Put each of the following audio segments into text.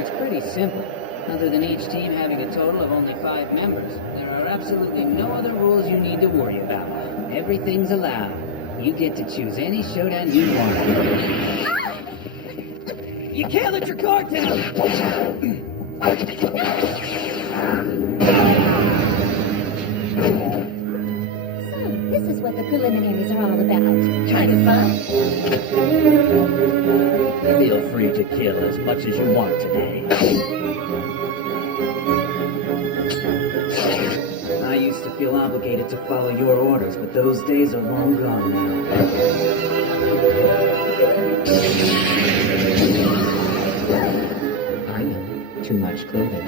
It's pretty simple. Other than each team having a total of only 5 members, there are absolutely no other rules you need to worry about. Everything's allowed. You get to choose any showdown you want. You can't let your guard down! This is what the preliminaries are all about. Kind of fun. Feel free to kill as much as you want today. I used to feel obligated to follow your orders, but those days are long gone now. I know. Too much clothing.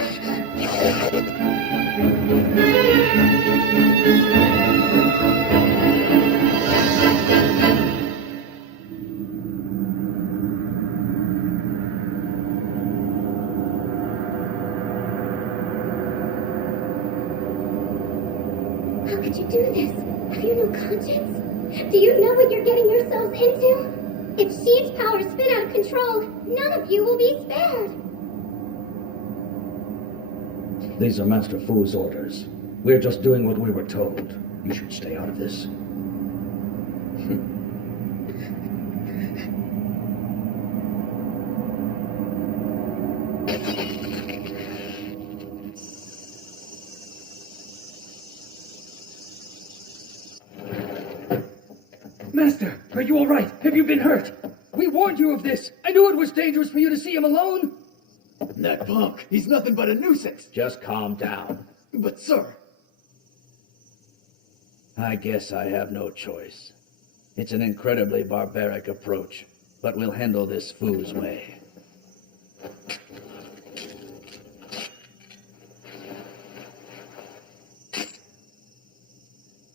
How could you do this? Have you no conscience? Do you know what you're getting yourselves into? If Sheet's powers spin out of control, none of you will be spared. These are Master Fu's orders. We're just doing what we were told. You should stay out of this. Master, are you all right? Have you been hurt? We warned you of this. I knew it was dangerous for you to see him alone. That punk, he's nothing but a nuisance. Just calm down. But sir... I guess I have no choice. It's an incredibly barbaric approach, but we'll handle this Fu's way.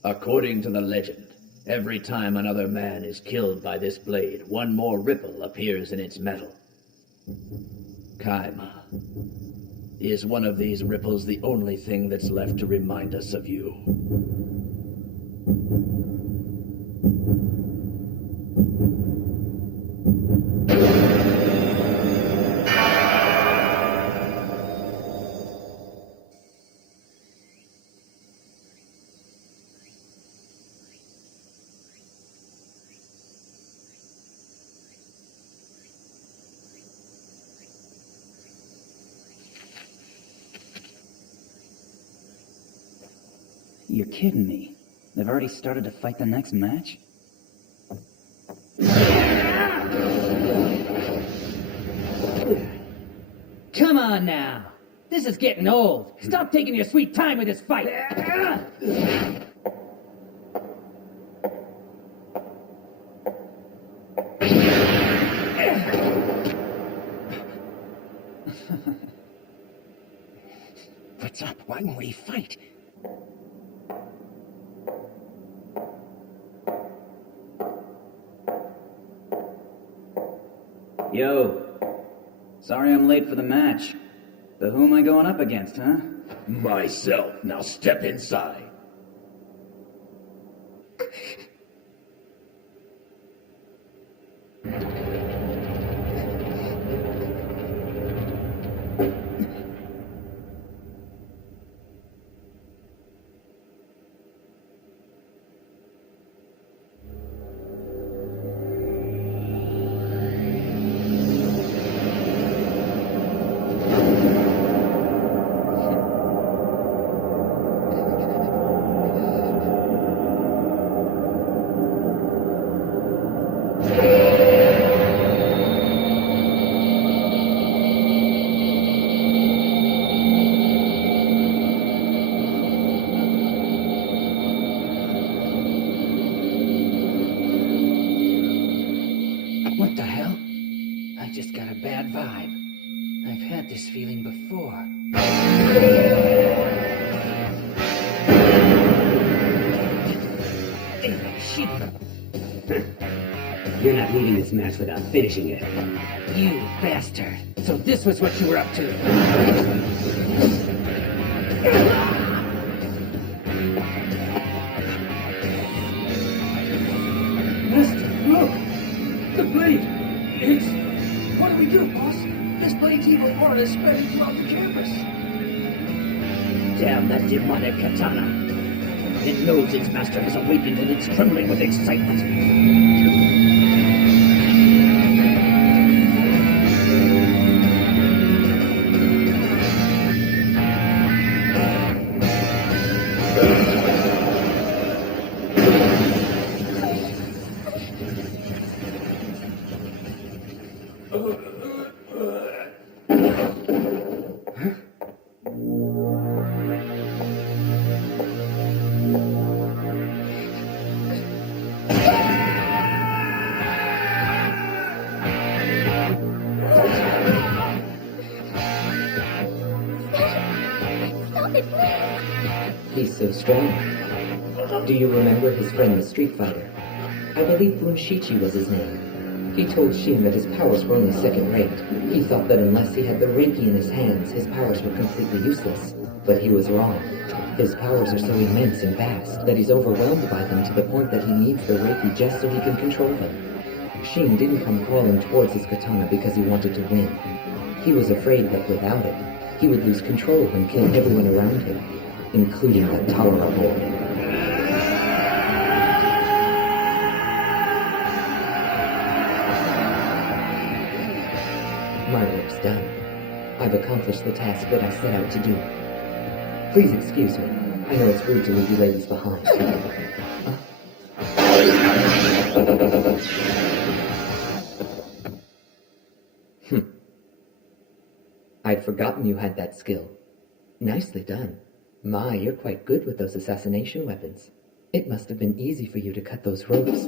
According to the legend, every time another man is killed by this blade, one more ripple appears in its metal. Kaima. Is one of these ripples the only thing that's left to remind us of you? You're kidding me. They've already started to fight the next match? Come on now. This is getting old. Stop taking your sweet time with this fight. What's up? Why won't he fight? Yo. Sorry I'm late for the match. But who am I going up against, huh? Myself. Now step inside. What the hell? I just got a bad vibe. I've had this feeling before. Shit. You're not leaving this match without finishing it. You bastard. So this was what you were up to. Master, look! The blade! It's... What do we do, boss? this bloody team of foreigners spreading throughout the campus? Damn that demonic katana. It knows its master has awakened and it's trembling with excitement. Stop it, please! He's so strong. Do you remember his friend the Street Fighter? I believe Bunshichi was his name. He told Shin that his powers were only second-rate. He thought that unless he had the Reiki in his hands, his powers were completely useless. But he was wrong. His powers are so immense and vast that he's overwhelmed by them to the point that he needs the Reiki just so he can control them. Shin didn't come crawling towards his katana because he wanted to win. He was afraid that without it, he would lose control and kill everyone around him, including the Tawara boy. My work's done. I've accomplished the task that I set out to do. Please excuse me. I know it's rude to leave you ladies behind. I'd forgotten you had that skill. Nicely done. My, you're quite good with those assassination weapons. It must have been easy for you to cut those ropes.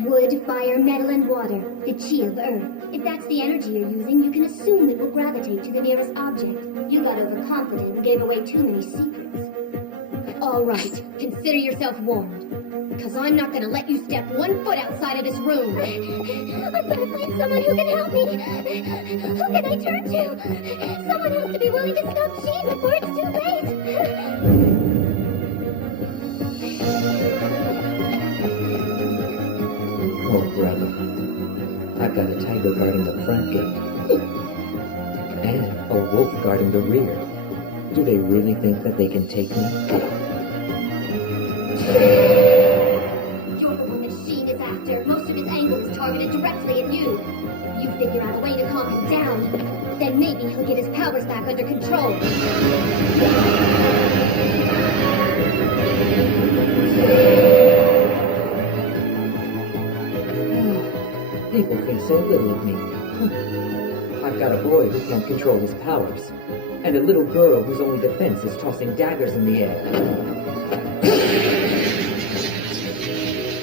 Wood, fire, metal, and water. The chi of Earth. If that's the energy you're using, you can assume it will gravitate to the nearest object. You got overconfident and gave away too many secrets. All right, consider yourself warned. Because I'm not gonna let you step 1 foot outside of this room. I've got to find someone who can help me. Who can I turn to? Someone has to be willing to stop Sheen before it's too late. Oh, brother. I've got a tiger guarding the front gate. And a wolf guarding the rear. Do they really think that they can take me? You're the one that Sheen is after. Most of his anger is targeted directly at you. You figure out a way to calm him down. Then maybe he'll get his powers back under control. People think so little of me. I've got a boy who can't control his powers, and a little girl whose only defense is tossing daggers in the air.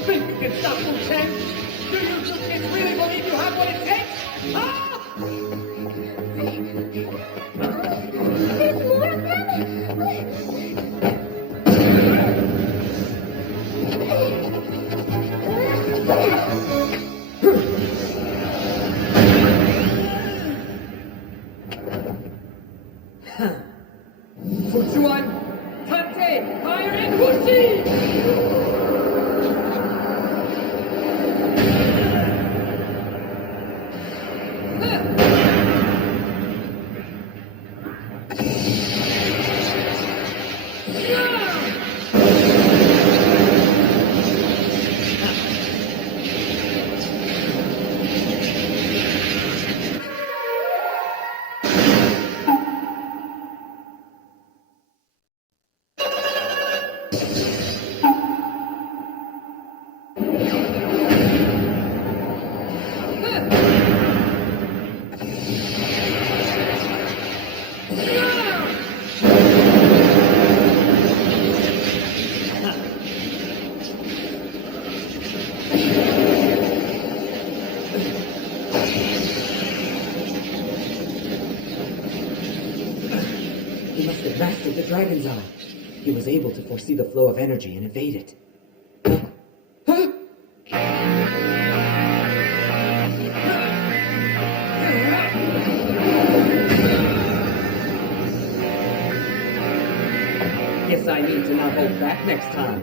Think you can stop Wu Chang? Do you two kids really believe you have what it takes? Huh? There's more of them! Fuchuan, Tante, Fire, and Wuxi! He must have mastered the Dragon's Eye. He was able to foresee the flow of energy and evade it. Guess I need to to not hold back next time.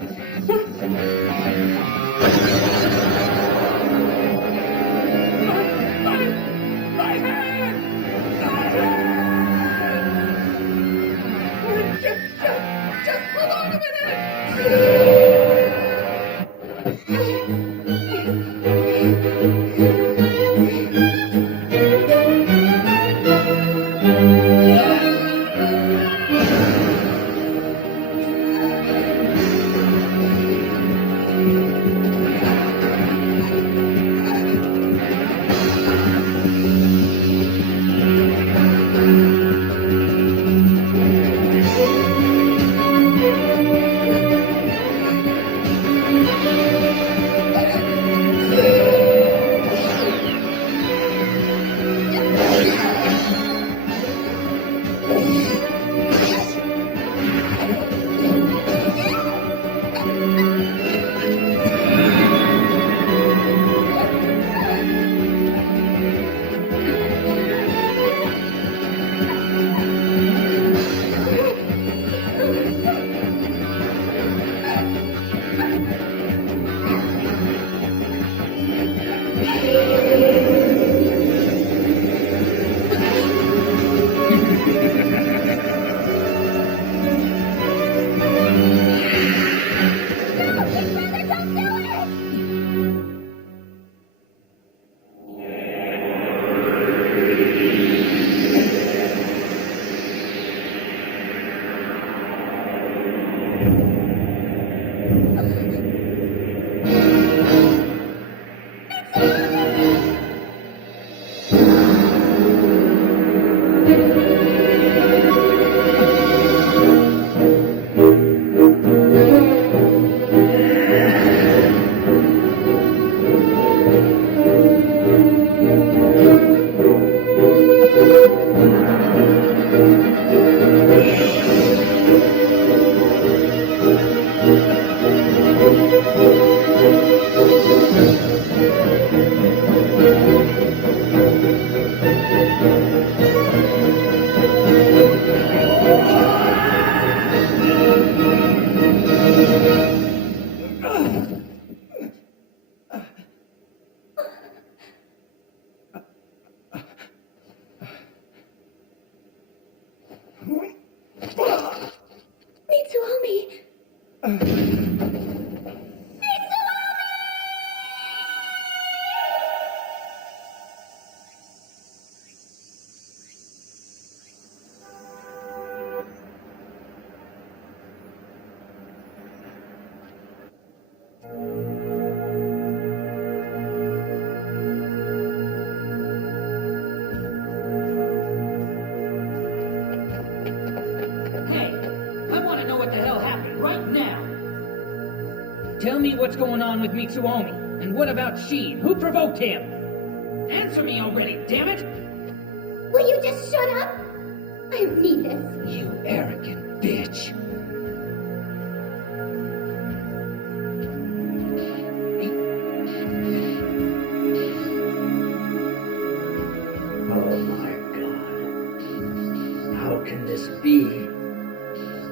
My hand! Just hold on a minute! Mitsuomi! Hey, I want to know what the hell happened right now. Tell me what's going on with Mitsuomi. And what about Sheen? Who provoked him? Answer me already, damn it! Will you just shut up? I don't need this. You arrogant bitch. Oh my god. How can this be?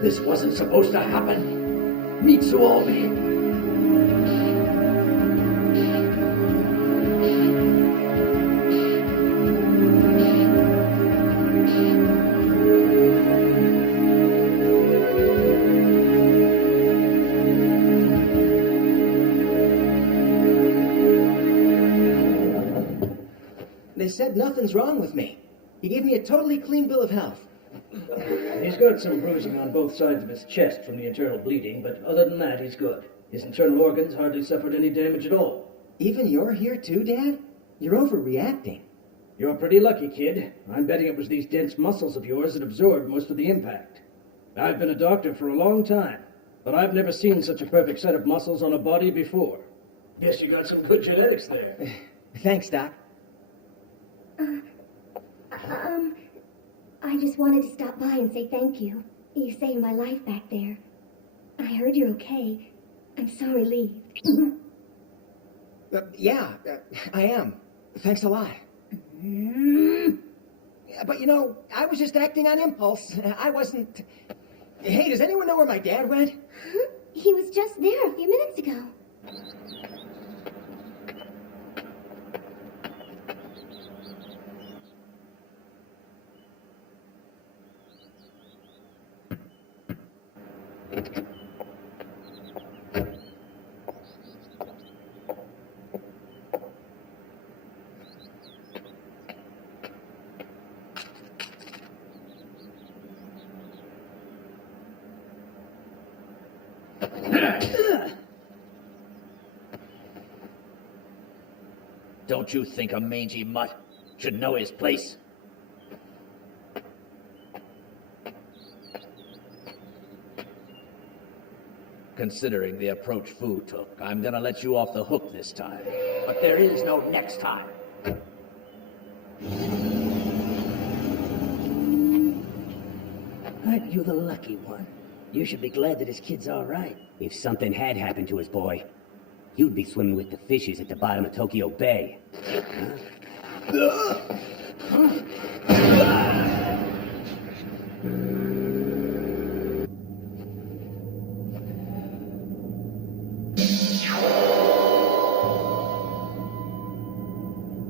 This wasn't supposed to happen. Mitsuomi. They said nothing's wrong with me. He gave me a totally clean bill of health. He's got some bruising on both sides of his chest from the internal bleeding, but other than that, he's good. His internal organs hardly suffered any damage at all. Even you're here too, Dad? You're overreacting. You're pretty lucky, kid. I'm betting it was these dense muscles of yours that absorbed most of the impact. I've been a doctor for a long time, but I've never seen such a perfect set of muscles on a body before. Guess you got some good genetics there. Thanks, Doc. I just wanted to stop by and say thank you. You saved my life back there. I heard you're okay. I'm so relieved. I am. Thanks a lot. But you know, I was just acting on impulse. I wasn't... Hey, does anyone know where my dad went? He was just there a few minutes ago. Don't you think a mangy mutt should know his place? Considering the approach Fu took, I'm gonna let you off the hook this time. But there is no next time. Aren't you the lucky one? You should be glad that his kid's all right. If something had happened to his boy, you'd be swimming with the fishes at the bottom of Tokyo Bay.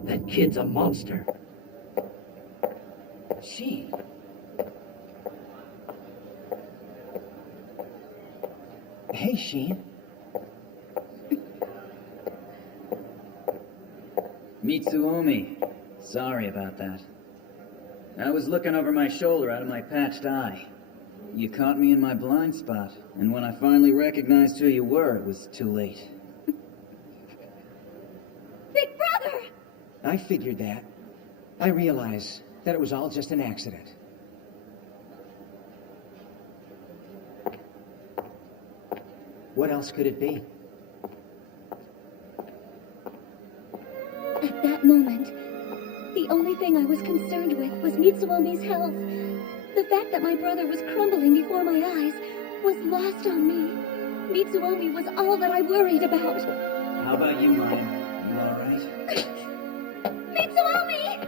That kid's a monster. She. Hey, Sheen. Mitsuomi. Sorry about that. I was looking over my shoulder out of my patched eye. You caught me in my blind spot, and when I finally recognized who you were, it was too late. Big Brother! I figured that. I realize that it was all just an accident. What else could it be? At that moment, the only thing I was concerned with was Mitsuomi's health. The fact that my brother was crumbling before my eyes was lost on me. Mitsuomi was all that I worried about. How about you, Maya? You alright? Mitsuomi!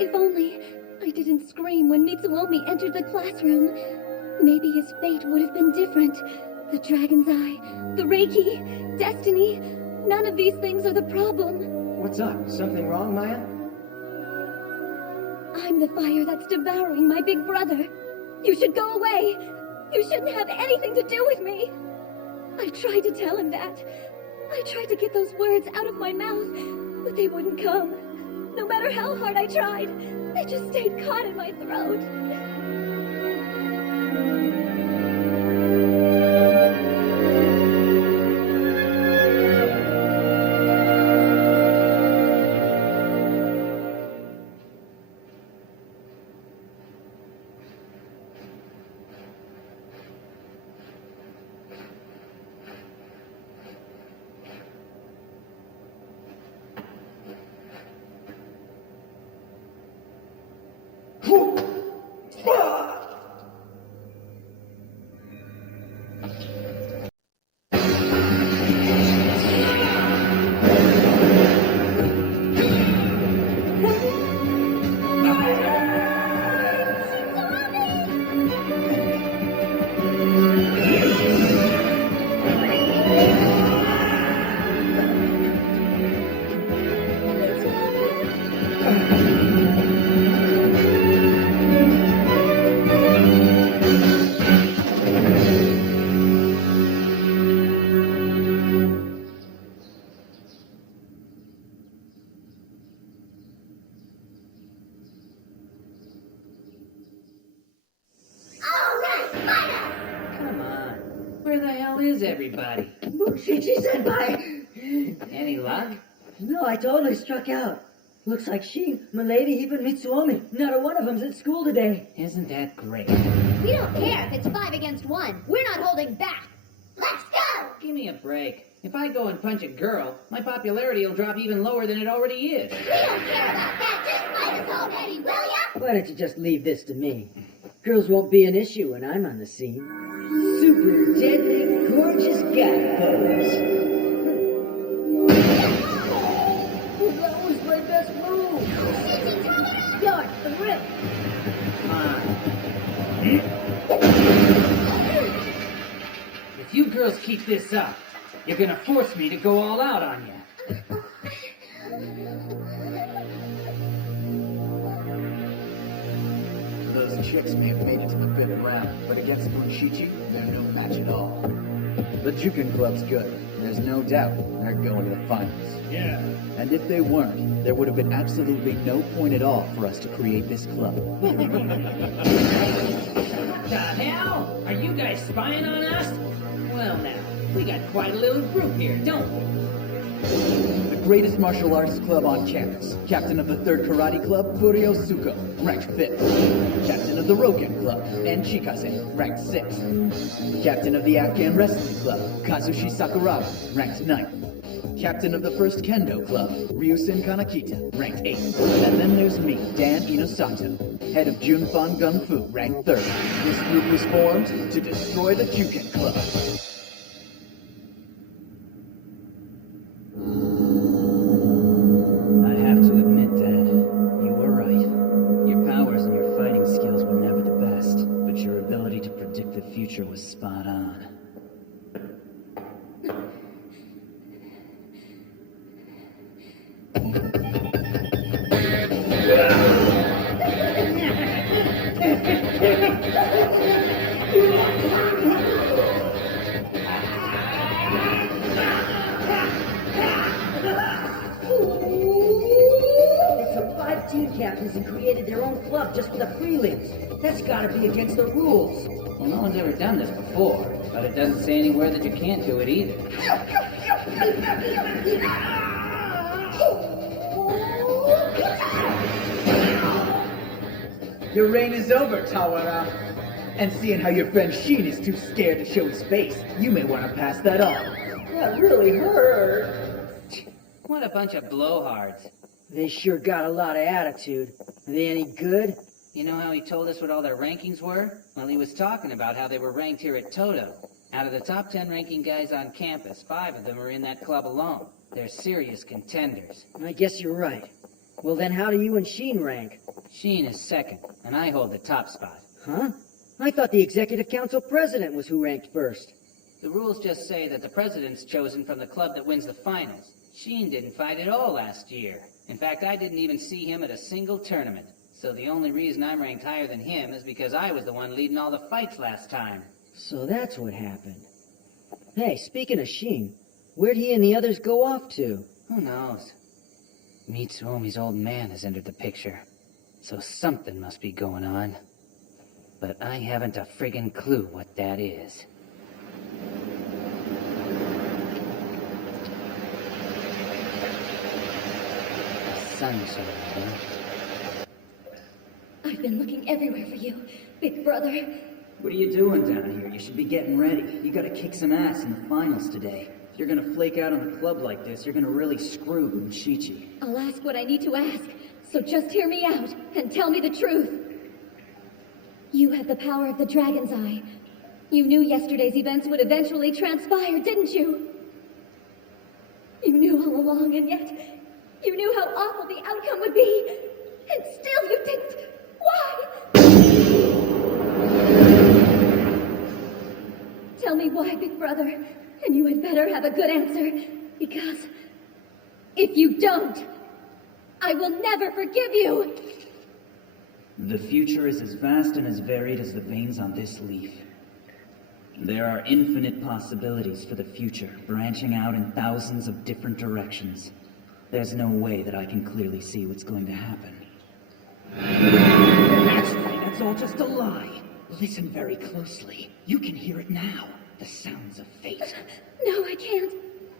If only I didn't scream when Mitsuomi entered the classroom. Maybe his fate would have been different. The Dragon's Eye, the Reiki, destiny, none of these things are the problem. What's up? Something wrong, Maya? I'm the fire that's devouring my big brother. You should go away. You shouldn't have anything to do with me. I tried to tell him that. I tried to get those words out of my mouth, but they wouldn't come. No matter how hard I tried, they just stayed caught in my throat. Come on. Where the hell is everybody? Shichi-senpai! Any luck? No, I totally struck out. Looks like Shin, Milady, even Mitsuomi. Not a one of them's at school today. Isn't that great? We don't care if it's 5 against 1. We're not holding back. Let's go! Give me a break. If I go and punch a girl, my popularity will drop even lower than it already is. We don't care about that. Just fight us already, will ya? Why don't you just leave this to me? Girls won't be an issue when I'm on the scene. Super deadly gorgeous guy pose. That was my best move. Dart the rip. If you girls keep this up, you're gonna force me to go all out on you. Those chicks may have made it to the 5th round, but against Bunshichi, they're no match at all. The Jukin Club's good. There's no doubt they're going to the finals. Yeah. And if they weren't, there would have been absolutely no point at all for us to create this club. The hell? Are you guys spying on us? Well now, we got quite a little group here, don't we? The greatest martial arts club on campus. Captain of the 3rd Karate Club, Furio Suko, ranked 5th. Captain of the Roken Club, En Chikase, ranked 6th. Captain of the Afghan Wrestling Club, Kazushi Sakuraba, ranked 9th. Captain of the 1st Kendo Club, Ryusen Kanakita, ranked 8th. And then there's me, Dan Inosato, head of Junfan Gun Fu, ranked 3rd. This group was formed to destroy the Jukin Club. I have to admit, Dad, you were right. Your powers and your fighting skills were never the best, but your ability to predict the future was spot on. They took 5 team captains and created their own club just for the prelims. That's gotta be against the rules. Well, no one's ever done this before, but it doesn't say anywhere that you can't do it either. Your reign is over, Tawara. And seeing how your friend Sheen is too scared to show his face, you may want to pass that on. That really hurt. What a bunch of blowhards. They sure got a lot of attitude. Are they any good? You know how he told us what all their rankings were? Well, he was talking about how they were ranked here at Toto. Out of the top 10 ranking guys on campus, 5 of them are in that club alone. They're serious contenders. I guess you're right. Well, then how do you and Sheen rank? Sheen is 2nd, and I hold the top spot. Huh? I thought the Executive Council President was who ranked first. The rules just say that the president's chosen from the club that wins the finals. Sheen didn't fight at all last year. In fact, I didn't even see him at a single tournament. So the only reason I'm ranked higher than him is because I was the one leading all the fights last time. So that's what happened. Hey, speaking of Sheen, where'd he and the others go off to? Who knows? Mitsuomi's old man has entered the picture. So something must be going on. But I haven't a friggin' clue what that is. The sun's shining. I've been looking everywhere for you, big brother. What are you doing down here? You should be getting ready. You gotta kick some ass in the finals today. If you're gonna flake out on the club like this, you're gonna really screw Bunshichi. I'll ask what I need to ask, so just hear me out and tell me the truth. You had the power of the Dragon's Eye. You knew yesterday's events would eventually transpire, didn't you? You knew all along, and yet you knew how awful the outcome would be. And still you didn't. Why? Tell me why, big brother. And you had better have a good answer. Because if you don't, I will never forgive you. The future is as vast and as varied as the veins on this leaf. There are infinite possibilities for the future, branching out in thousands of different directions. There's no way that I can clearly see what's going to happen. Actually, that's all just a lie. Listen very closely. You can hear it now. The sounds of fate. No, I can't.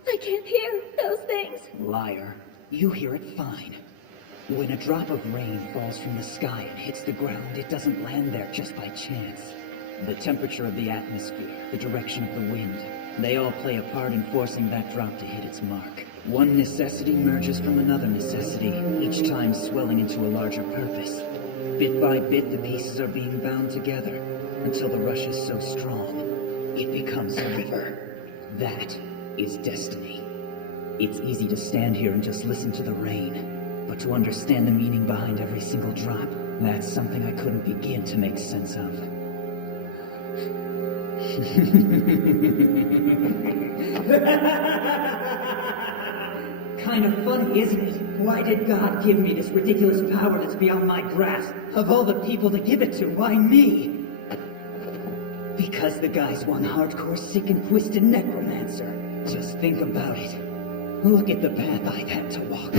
I can't hear those things. Liar. You hear it fine. When a drop of rain falls from the sky and hits the ground, it doesn't land there just by chance. The temperature of the atmosphere, the direction of the wind, they all play a part in forcing that drop to hit its mark. One necessity merges from another necessity, each time swelling into a larger purpose. Bit by bit, the pieces are being bound together, until the rush is so strong, it becomes a river. That is destiny. It's easy to stand here and just listen to the rain. But to understand the meaning behind every single drop, that's something I couldn't begin to make sense of. Kind of funny, isn't it? Why did God give me this ridiculous power that's beyond my grasp? Of all the people to give it to, why me? Because the guy's one hardcore, sick and twisted necromancer. Just think about it. Look at the path I've had to walk.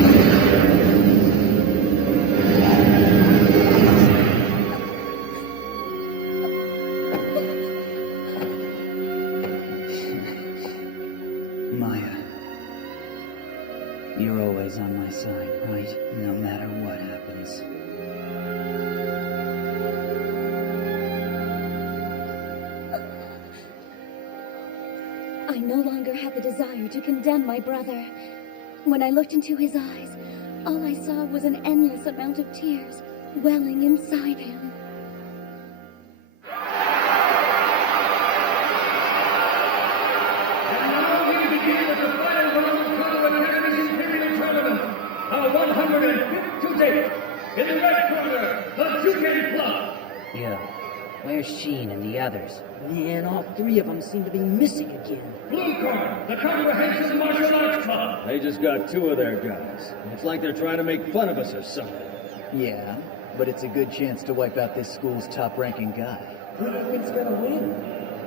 Maya, you're always on my side, right? No matter what happens. I no longer had the desire to condemn my brother. When I looked into his eyes, all I saw was an endless amount of tears welling inside him. And now we begin with the final round of Colorado Academy's Imperial Tournament. A 152 date. In the red corner, the Juken Club. Yo, where's Sheen and the others? Man, all three of them seem to be missing again. Blue corner, the Comprehensive Martial Arts Club. They just got 2 of their guys. It's like they're trying to make fun of us or something. Yeah, but it's a good chance to wipe out this school's top-ranking guy. Who do you think's gonna win?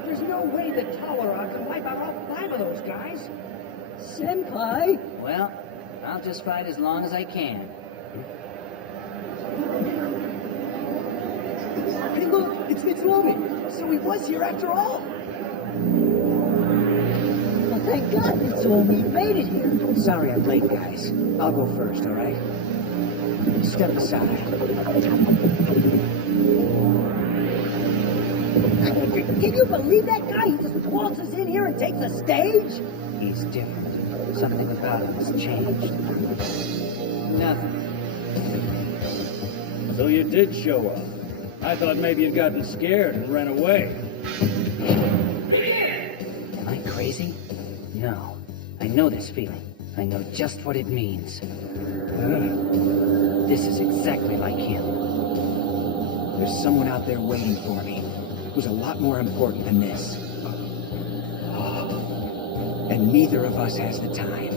There's no way that Tawara can wipe out all 5 of those guys. Senpai? Well, I'll just fight as long as I can. Hey, look, it's Mitsuomi. So he was here after all. Well, thank God Mitsuomi made it here. Sorry I'm late, guys. I'll go first, all right? Step aside. Can you believe that guy? He just waltzes in here and takes the stage? He's different. Something about him has changed. Nothing. So you did show up. I thought maybe you'd gotten scared and ran away. Am I crazy? No. I know this feeling. I know just what it means. This is exactly like him. There's someone out there waiting for me who's a lot more important than this. And neither of us has the time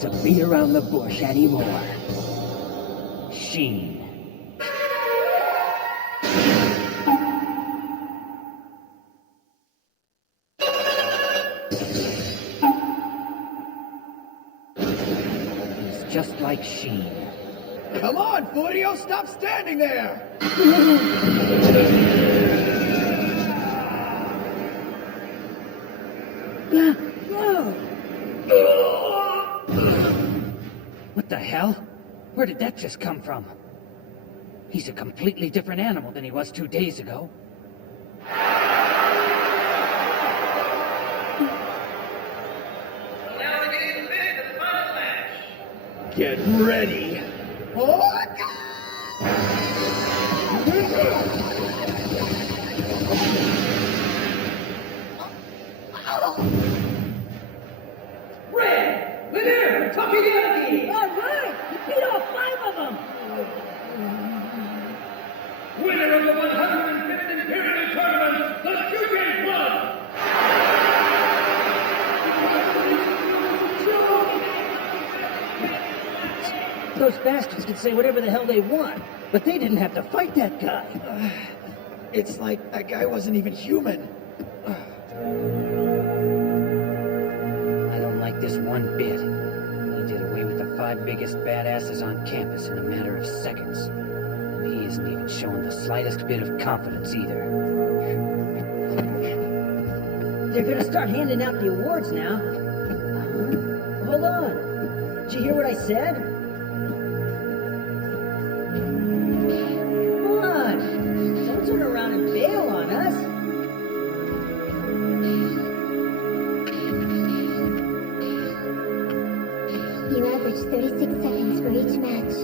to beat around the bush anymore. Sheen. He's just like Sheen. Come on, Furio, stop standing there! What the hell? Where did that just come from? He's a completely different animal than he was 2 days ago. Now we're getting ready for the final match. Get ready. Red, Lanier, Tokiyaki. All right! You beat all 5 of them! Winner of the 105th Imperial Tournament, the Juken Club. Those bastards can say whatever the hell they want, but they didn't have to fight that guy. It's like that guy wasn't even human. I don't like this one bit. He did away with the 5 biggest badasses on campus in a matter of seconds. And he isn't even showing the slightest bit of confidence either. They're gonna start handing out the awards now. Hold on. Did you hear what I said? Come on. Don't turn around and bail on us. You average 36 seconds for each match.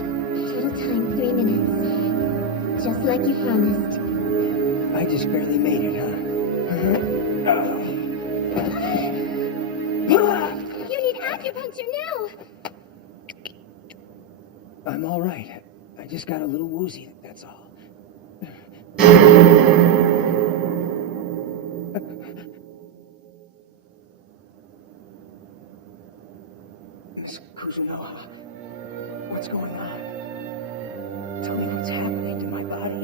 Total time 3 minutes. Just like you promised. I just barely made it, huh? You need acupuncture now! I'm all right. I just got a little woozy, that's all. Kuzunoha, what's going on? Tell me what's happening to my body.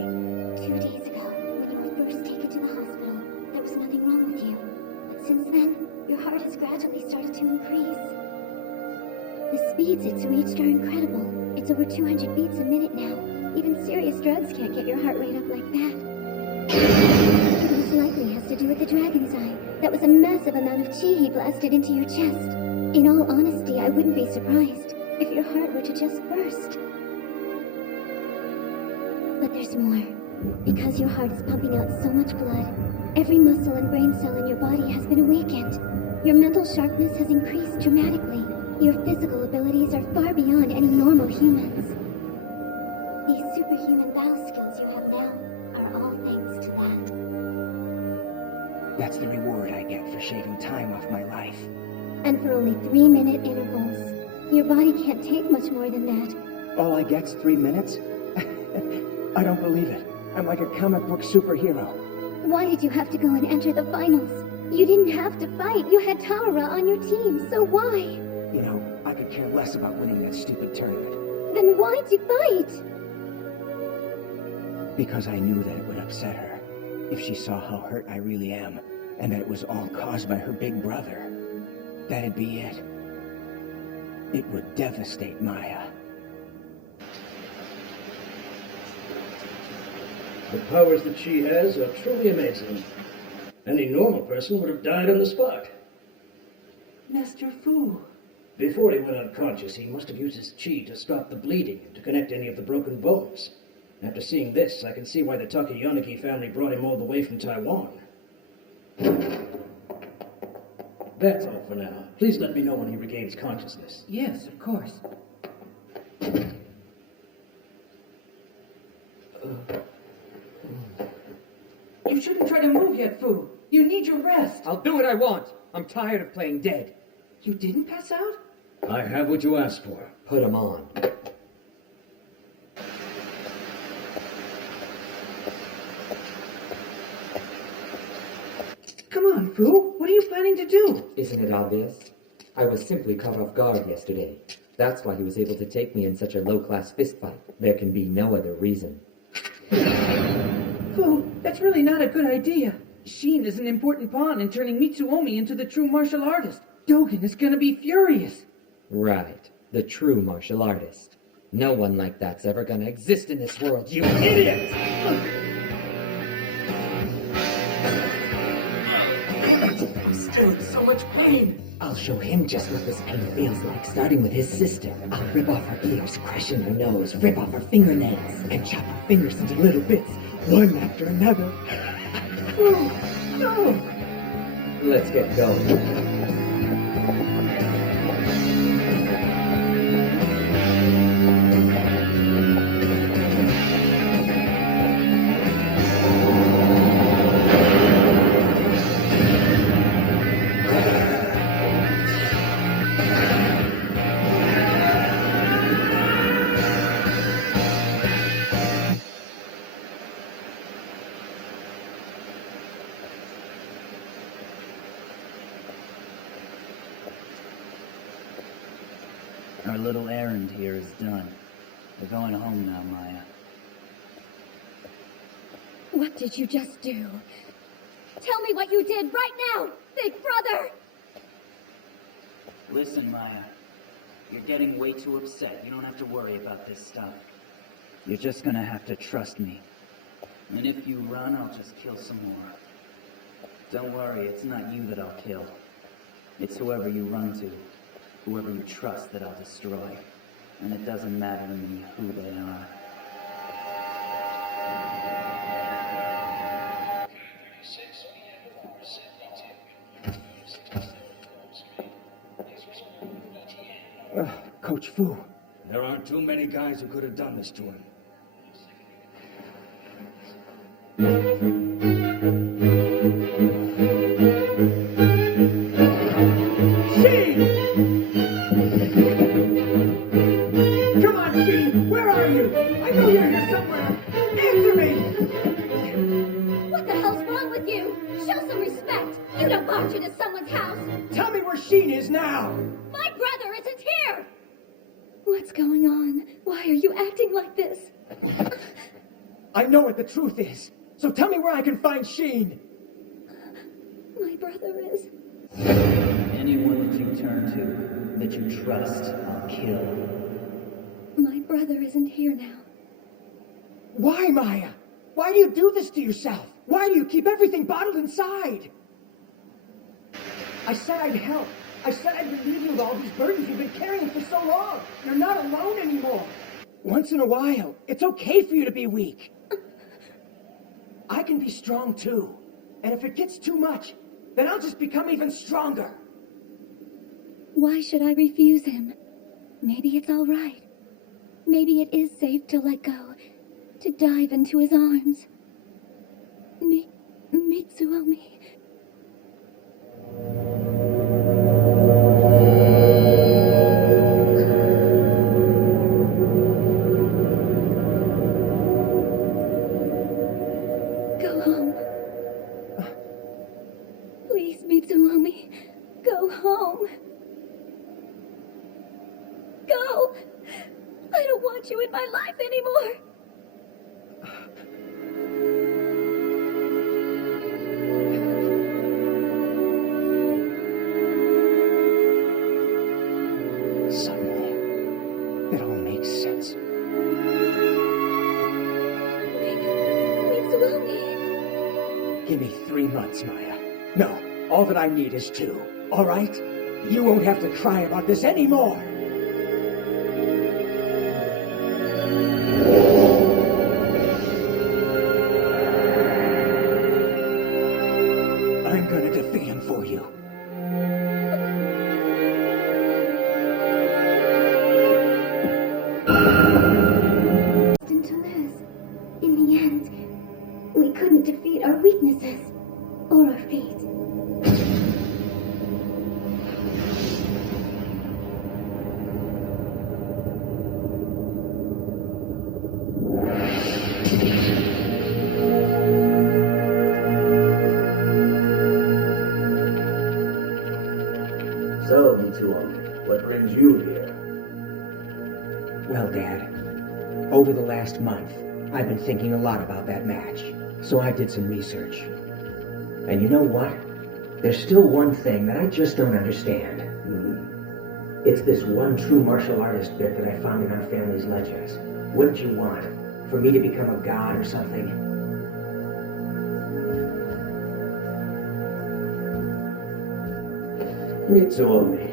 2 days ago, when you were first taken to the hospital, there was nothing wrong with you. But since then, your heart has gradually started to increase. The speeds it's reached are incredible. It's over 200 beats a minute now. Even serious drugs can't get your heart rate up like that. It most likely has to do with the dragon's eye. That was a massive amount of chi he blasted into your chest. In all honesty, I wouldn't be surprised if your heart were to just burst. But there's more. Because your heart is pumping out so much blood, every muscle and brain cell in your body has been awakened. Your mental sharpness has increased dramatically. Your physical abilities are far beyond any normal humans. These superhuman battle skills you have now are all thanks to that. That's the reward I get for shaving time off my life. And for only 3-minute intervals. Your body can't take much more than that. All I get's 3 minutes? I don't believe it. I'm like a comic book superhero. Why did you have to go and enter the finals? You didn't have to fight. You had Taura on your team, so why? You know, I could care less about winning that stupid tournament. Then why'd you fight? Because I knew that it would upset her. If she saw how hurt I really am, and that it was all caused by her big brother, that'd be it. It would devastate Maya. The powers that she has are truly amazing. Any normal person would have died on the spot. Master Fu. Before he went unconscious, he must have used his chi to stop the bleeding and to connect any of the broken bones. After seeing this, I can see why the Takayanagi family brought him all the way from Taiwan. That's all for now. Please let me know when he regains consciousness. Yes, of course. You shouldn't try to move yet, Fu. You need your rest. I'll do what I want. I'm tired of playing dead. You didn't pass out? I have what you asked for. Put him on. Come on, Fu. What are you planning to do? Isn't it obvious? I was simply caught off guard yesterday. That's why he was able to take me in such a low-class fistfight. There can be no other reason. Fu, that's really not a good idea. Sheen is an important pawn in turning Mitsuomi into the true martial artist. Dogen is gonna be furious. Right. The true martial artist. No one like that's ever gonna exist in this world, you idiot! I'm still in so much pain. I'll show him just what this pain feels like, starting with his sister. I'll rip off her ears, crushing her nose, rip off her fingernails, and chop her fingers into little bits, one after another. Fu, no! Let's get going. Our little errand here is done. We're going home now, Maya. What did you just do? Tell me what you did right now, Big Brother! Listen, Maya. You're getting way too upset. You don't have to worry about this stuff. You're just gonna have to trust me. And if you run, I'll just kill some more. Don't worry, it's not you that I'll kill. It's whoever you run to. Whoever you trust that I'll destroy. And it doesn't matter to me who they are. Coach Fu. There aren't too many guys who could have done this to him. Come on, Sheen! Where are you? I know you're here somewhere! Answer me! What the hell's wrong with you? Show some respect! You don't barge into someone's house! Tell me where Sheen is now! My brother isn't here! What's going on? Why are you acting like this? I know what the truth is. So tell me where I can find Sheen. My brother is... Anyone that you turn to, that you trust, I'll kill. My brother isn't here now. Why, Maya? Why do you do this to yourself? Why do you keep everything bottled inside? I said I'd help. I said I'd relieve you of all these burdens you've been carrying for so long. You're not alone anymore. Once in a while, it's okay for you to be weak. I can be strong too. And if it gets too much, then I'll just become even stronger. Why should I refuse him? Maybe it's all right. Maybe it is safe to let go, to dive into his arms. Mitsuomi. Go home. Please, Mitsuomi, go home. Go! I don't want you in my life anymore. Suddenly, it all makes sense. Mitsuomi. Give me 3 months, Maya. No, all that I need is 2. All right? You won't have to cry about this anymore. I'm gonna defeat him for you. Destined to lose. In the end, we couldn't defeat our weaknesses or our fate. So, Mitsuomi, what brings you here? Well, Dad, over the last month, I've been thinking a lot about that match. So I did some research. And you know what? There's still one thing that I just don't understand. It's this one true martial artist bit that I found in our family's legends. What did you want? For me to become a god or something? Mitsuomi.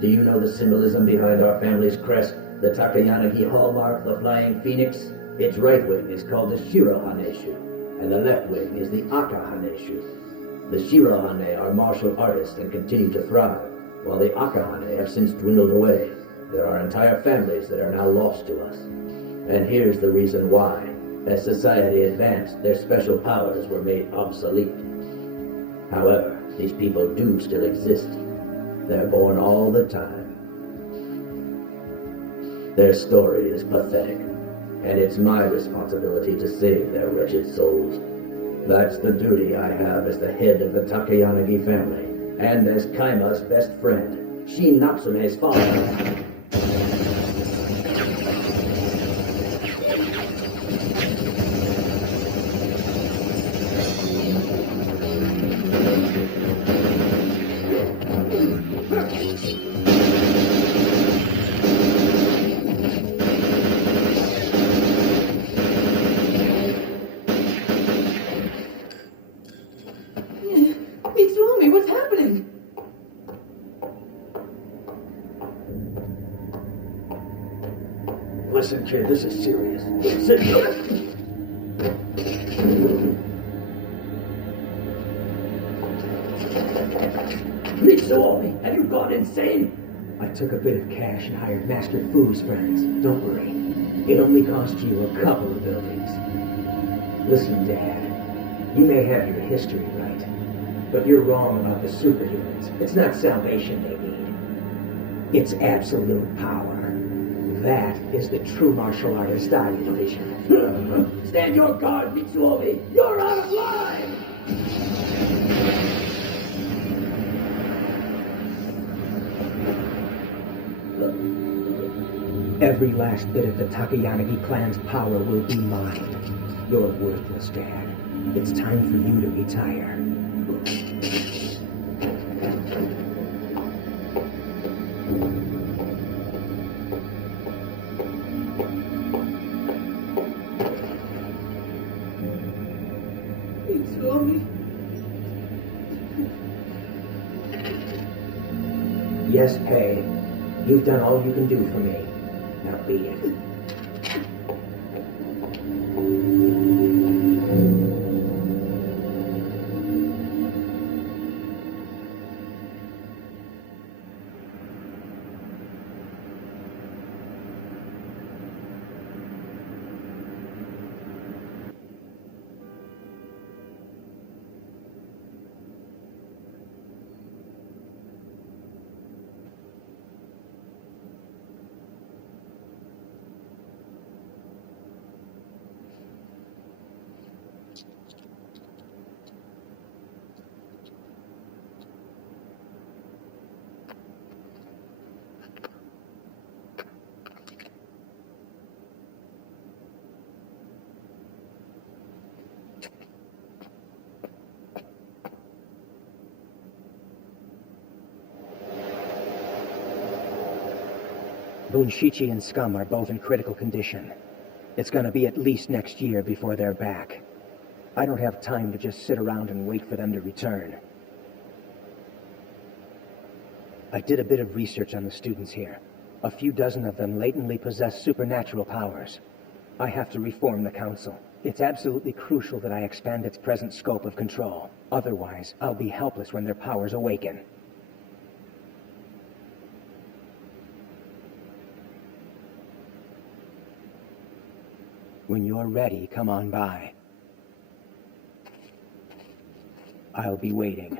Do you know the symbolism behind our family's crest? The Takayanagi hallmark, the flying phoenix? Its right wing is called the Shiro Haneshu, and the left wing is the Aka Haneshu. The Shiro Hane are martial artists and continue to thrive, while the Aka Hane have since dwindled away. There are entire families that are now lost to us. And here's the reason why. As society advanced, their special powers were made obsolete. However, these people do still exist. They're born all the time. Their story is pathetic, and it's my responsibility to save their wretched souls. That's the duty I have as the head of the Takayanagi family, and as Kaima's best friend, Shin Natsume's father. Mitsuomi, what's happening? Listen, kid, this is serious. Sit Mitsuomi, have you gone insane? I took a bit of cash and hired Master Fu's friends. Don't worry. It only cost you a couple of buildings. Listen, Dad. You may have your history right, but you're wrong about the superhumans. It's not salvation they need. It's absolute power. That is the true martial artist I envision. Stand your guard, Mitsuomi! You're out of line! Every last bit of the Takayanagi clan's power will be mine. You're worthless, Dad. It's time for you to retire. Izumi? Yes, Pei. You've done all you can do for me. Now beat it. Bunshichi and Scum are both in critical condition. It's gonna be at least next year before they're back. I don't have time to just sit around and wait for them to return. I did a bit of research on the students here. A few dozen of them latently possess supernatural powers. I have to reform the council. It's absolutely crucial that I expand its present scope of control. Otherwise, I'll be helpless when their powers awaken. When you're ready, come on by. I'll be waiting.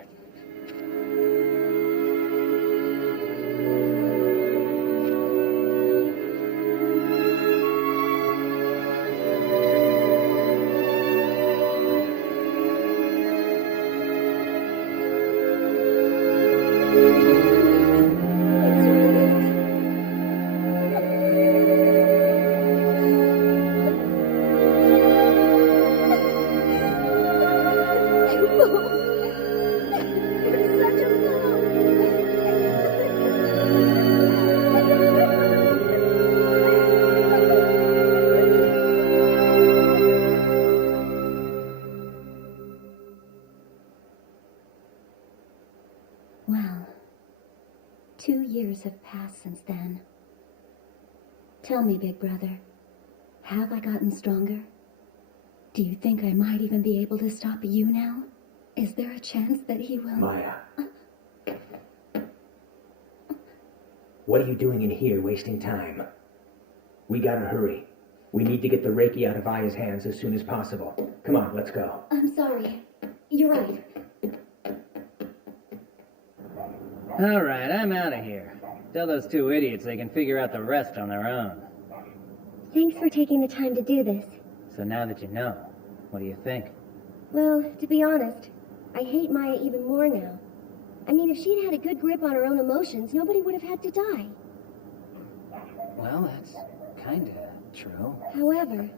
Well, 2 years have passed since then. Tell me, big brother, have I gotten stronger? Do you think I might even be able to stop you now? Is there a chance that he will... Maya. What are you doing in here, wasting time? We gotta hurry. We need to get the Reiki out of Aya's hands as soon as possible. Come on, let's go. I'm sorry. You're right. All right, I'm out of here. Tell those two idiots they can figure out the rest on their own. Thanks for taking the time to do this. So now that you know, what do you think? Well, to be honest, I hate Maya even more now. I mean, if she'd had a good grip on her own emotions, nobody would have had to die. Well, that's kinda true. However,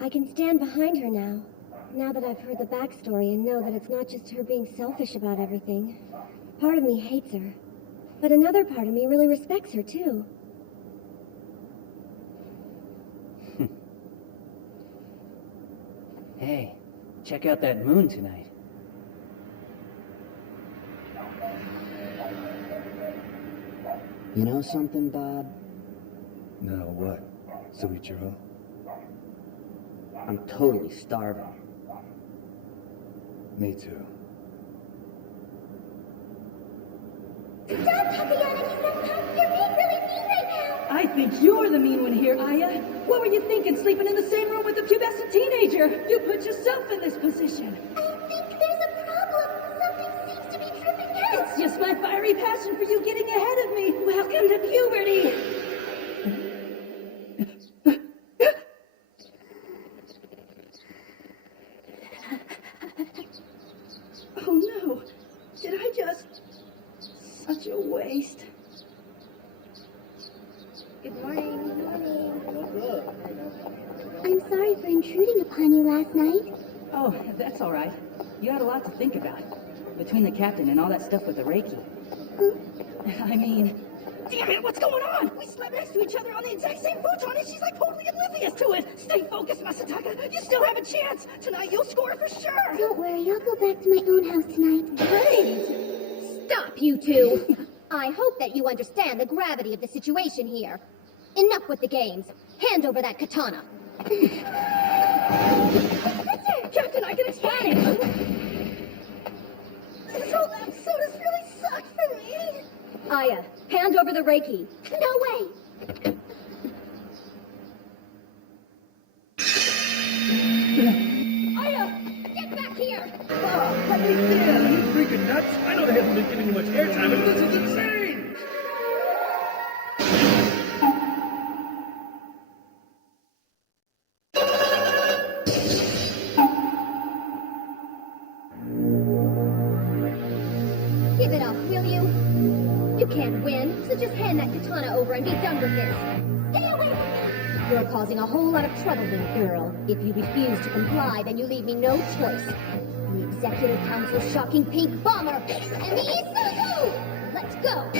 I can stand behind her now that I've heard the backstory and know that it's not just her being selfish about everything. Part of me hates her, but another part of me really respects her, too. Hey, check out that moon tonight. You know something, Bob? No, what? Suichiro? I'm totally starving. Me too. Stop, Takayanagi-senpai! You're being really mean right now! I think you're the mean one here, Aya. What were you thinking, sleeping in the same room with the pubescent teenager? You put yourself in this position. I think there's a problem. Something seems to be tripping out. It's just my fiery passion for you getting ahead of me. Welcome to puberty. Oh no. Did I just... Such a waste. Good morning. Oh, that's all right. You had a lot to think about. Between the captain and all that stuff with the Reiki. I mean... Damn it, what's going on? We slept next to each other on the exact same futon and she's like totally oblivious to it. Stay focused, Masataka. You still have a chance. Tonight you'll score for sure. Don't worry, I'll go back to my own house tonight. Great! Stop, you two! I hope that you understand the gravity of the situation here. Enough with the games. Hand over that katana. Captain, I can explain! This whole episode has really sucked for me. Aya, hand over the Reiki. No way! Aya! Get back here! Let me in! Are you freaking nuts? I know they haven't been giving you much airtime, but this is insane! Give it up, will you? You can't win, so just hand that katana over and be done with this. Stay away from me! You're causing a whole lot of trouble, little girl. If you refuse to comply, then you leave me no choice. The Executive Council's shocking pink bomber and the Isuzu! Let's go!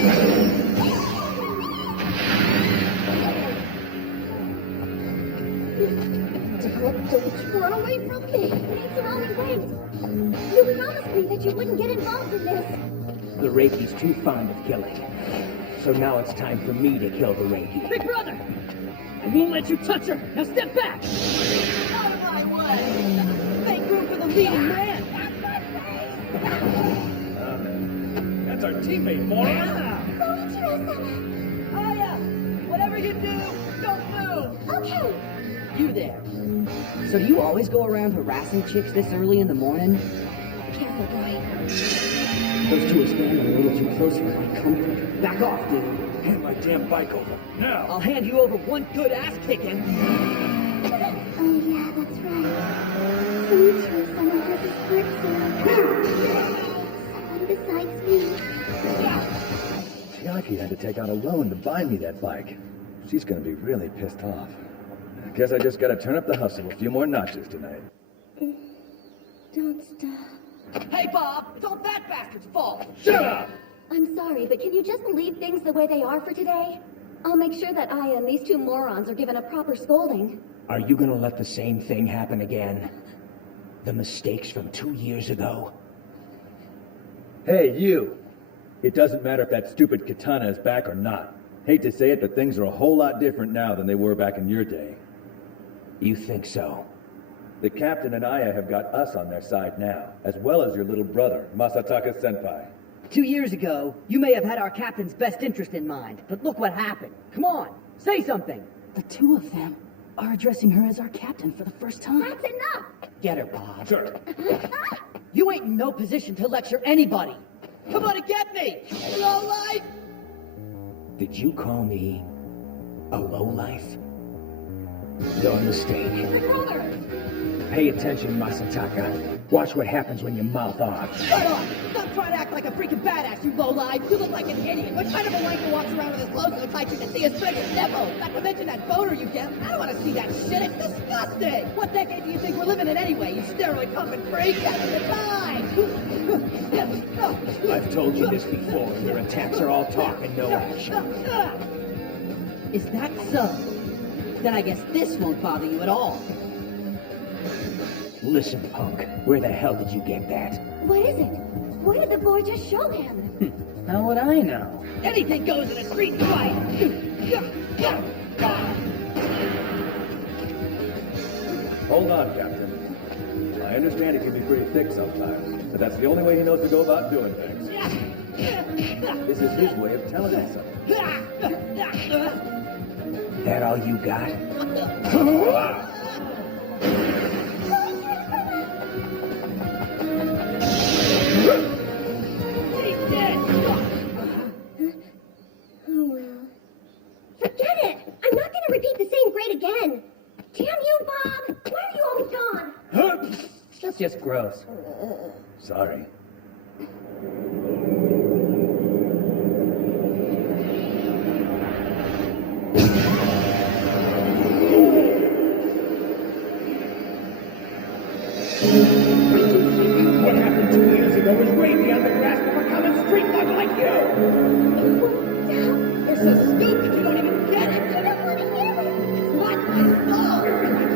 Don't run away from me! Need surrounding wings! You promised me that you wouldn't get involved in this! The Reiki's too fond of killing. So now it's time for me to kill the Reiki. Big brother! I won't let you touch her! Now step back! Out of my way! Make room for the leading man! That's our teammate, moron! Aya! Whatever you do, don't move! Okay! You there. So do you always go around harassing chicks this early in the morning? Careful, boy. Those two are standing a little too close for my comfort. Back off, dude. Hand my damn bike over. Now! I'll hand you over one good ass-kicking. Oh, yeah, that's right. So you too, someone has his heart someone besides me. Chiaki had to take out a loan to buy me that bike. She's gonna be really pissed off. Guess I just gotta turn up the hustle a few more notches tonight. Don't stop. Hey, Bob! It's all that bastard's fault! Shut up! I'm sorry, but can you just leave things the way they are for today? I'll make sure that Aya and these two morons are given a proper scolding. Are you gonna let the same thing happen again? The mistakes from 2 years ago? Hey, you! It doesn't matter if that stupid katana is back or not. Hate to say it, but things are a whole lot different now than they were back in your day. You think so? The captain and Aya have got us on their side now, as well as your little brother, Masataka Senpai. 2 years ago, you may have had our captain's best interest in mind, but look what happened. Come on, say something. The two of them are addressing her as our captain for the first time. That's enough! Get her, Bob. Sure. You ain't in no position to lecture anybody. Come on and get me! Low life! Did you call me a lowlife? Your mistake. Pay attention, Masataka. Watch what happens when you mouth off. Shut up! Stop trying to act like a freaking badass, you lowlife! You look like an idiot! What kind of a wanker walks around with his clothes that looks like you can see his biggest nipple? Not to mention that boner you get. I don't want to see that shit. It's disgusting! What decade do you think we're living in anyway, you steroid pumping freak? That's the time! I've told you this before. Your attacks are all talk and no action. Is that so? Then I guess this won't bother you at all. Listen, punk. Where the hell did you get that? What is it? What did the boy just show him? How would I know? Anything goes in a street fight! Hold on, Captain. I understand he can be pretty thick sometimes, but that's the only way he knows to go about doing things. This is his way of telling us something. That all you got? Oh, well. Forget it! I'm not gonna repeat the same grade again! Damn you, Bob! Why are you always gone? That's just gross. Sorry. What happened 2 years ago was way beyond the grasp of a common street thug like you! You're so stupid you don't even get it! I don't want to hear this! It's not my fault!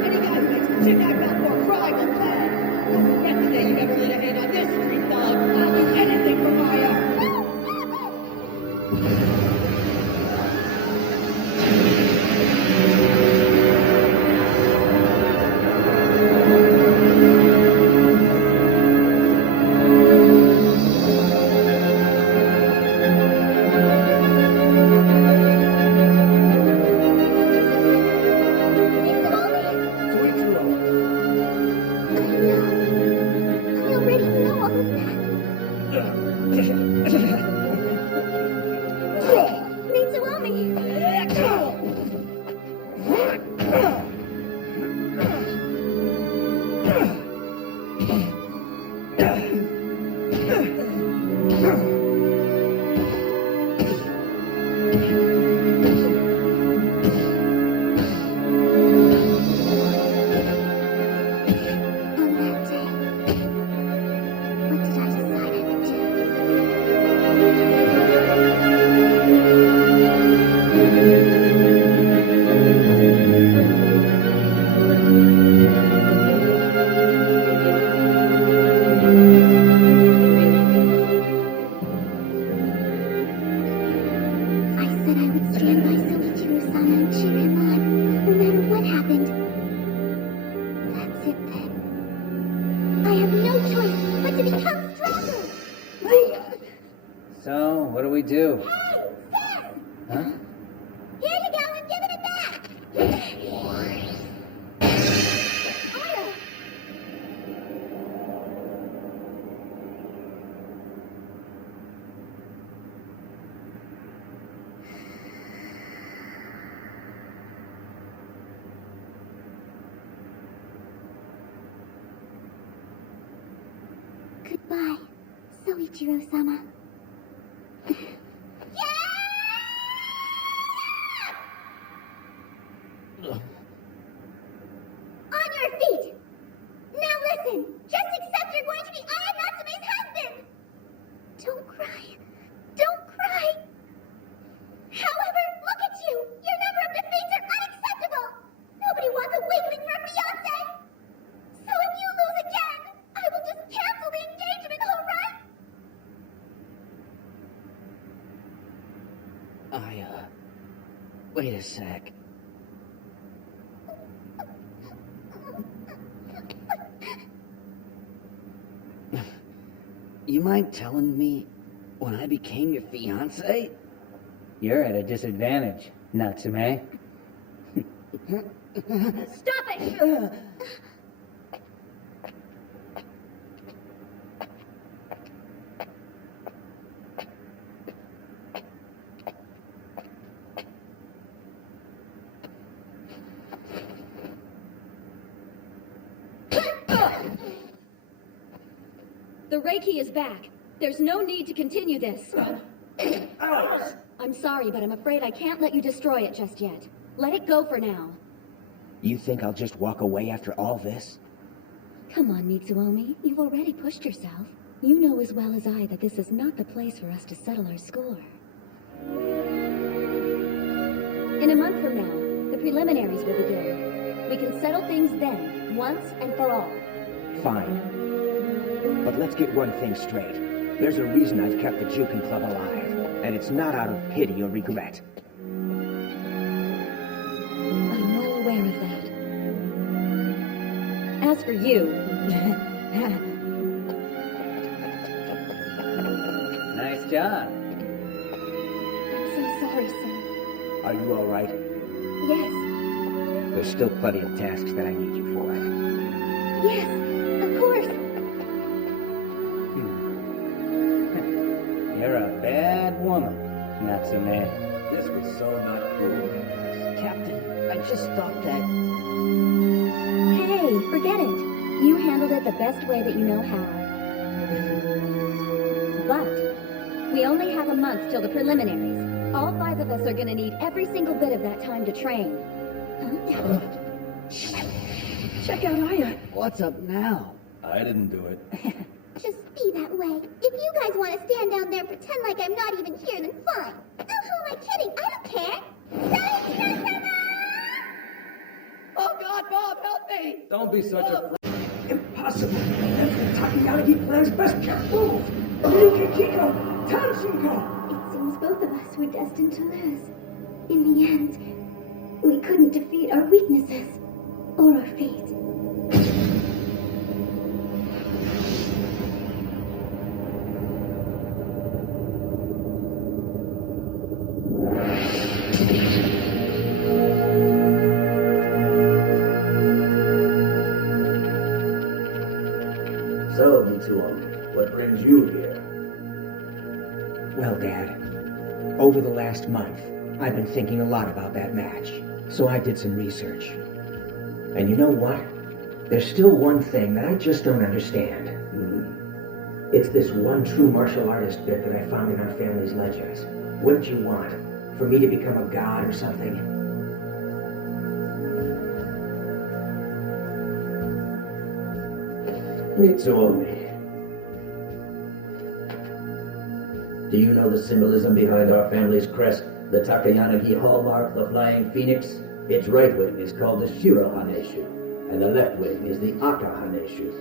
Any guy who makes the chick act out for a cry will pay! Don't forget the day you ever laid a hand on this street dog! I'll do anything for Maya! I already know all of that. Mitsuomi! On that day, what did I decide I would do? I said I would stand by Soichiro-sama and cheer him on, no matter what happened. That's it then. I have no choice but to become stronger! So, what do we do? Hey, sir! Huh? Here you go, I'm giving it back! Aya! Goodbye, Soichiro-sama. On your feet! Now listen! Just accept you're going to be Aya Natsume's husband! Don't cry. Don't cry! However, look at you! Your number of defeats are unacceptable! Nobody wants a weakling for a fiancé! So if you lose again, I will just cancel the engagement, alright? Wait a sec. You mind telling me when I became your fiancé? You're at a disadvantage, Natsume. Stop it! The Reiki is back. There's no need to continue this. I'm sorry, but I'm afraid I can't let you destroy it just yet. Let it go for now. You think I'll just walk away after all this? Come on, Mitsuomi. You've already pushed yourself. You know as well as I that this is not the place for us to settle our score. In a month from now, the preliminaries will begin. We can settle things then, once and for all. Fine. But let's get one thing straight. There's a reason I've kept the Jukin Club alive, and it's not out of pity or regret. I'm well aware of that. As for you... Nice job. I'm so sorry, sir. Are you all right? Yes, There's still plenty of tasks that I need you for. yes, of course. You're a bad woman, Natsume. This was so not cool. Captain, I just thought that... Hey, forget it. You handled it the best way that you know how. But we only have a month till the preliminaries. All 5 of us are gonna need every single bit of that time to train. Huh? Check out Aya. What's up now? I didn't do it. Just be that way. If you guys want to stand down there and pretend like I'm not even here, then fine. Oh, who am I kidding? I don't care. Oh God, Bob, help me! Don't be such a... Impossible. That's the Takeyanagi clan's best kept move. Ryukikiko, Tanshinko. It seems both of us were destined to lose. In the end, we couldn't defeat our weaknesses or our fate. So, Mitsuomi, what brings you here? Well, Dad, over the last month, I've been thinking a lot about that match, so I did some research. And you know what? There's still one thing that I just don't understand. It's this one true martial artist bit that I found in our family's ledgers. What did you want? For me to become a god or something? Mitsuomi. Do you know the symbolism behind our family's crest? The Takayanagi hallmark, the flying phoenix? Its right wing is called the Shirohaneshu, and the left wing is the Akahaneshu.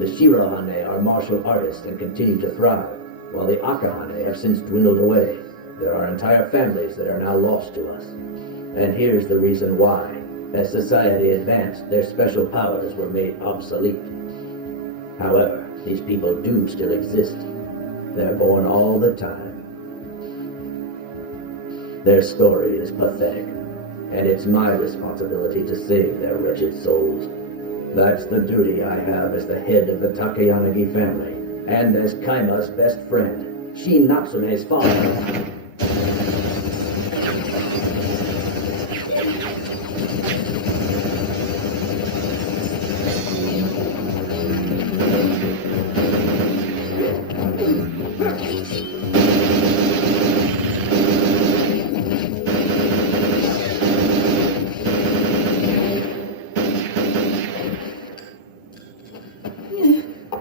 The Shirohane are martial artists and continue to thrive, while the Akahane have since dwindled away. There are entire families that are now lost to us. And here's the reason why. As society advanced, their special powers were made obsolete. However, these people do still exist. They're born all the time. Their story is pathetic, and it's my responsibility to save their wretched souls. That's the duty I have as the head of the Takayanagi family, and as Kaima's best friend, Shin Natsume's father.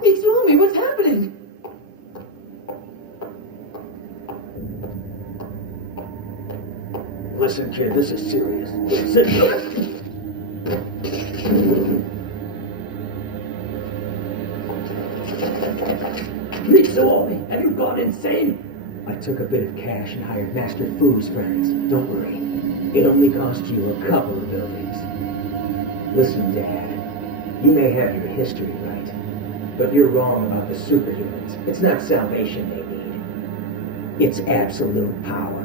Mitsuomi, what's happening? Listen, kid, this is serious. Sit down. Mitsuomi, have you gone insane? I took a bit of cash and hired Master Fu's friends. Don't worry. It only cost you a couple of buildings. Listen, Dad. You may have your history right, but you're wrong about the superhumans. It's not salvation they need. It's absolute power.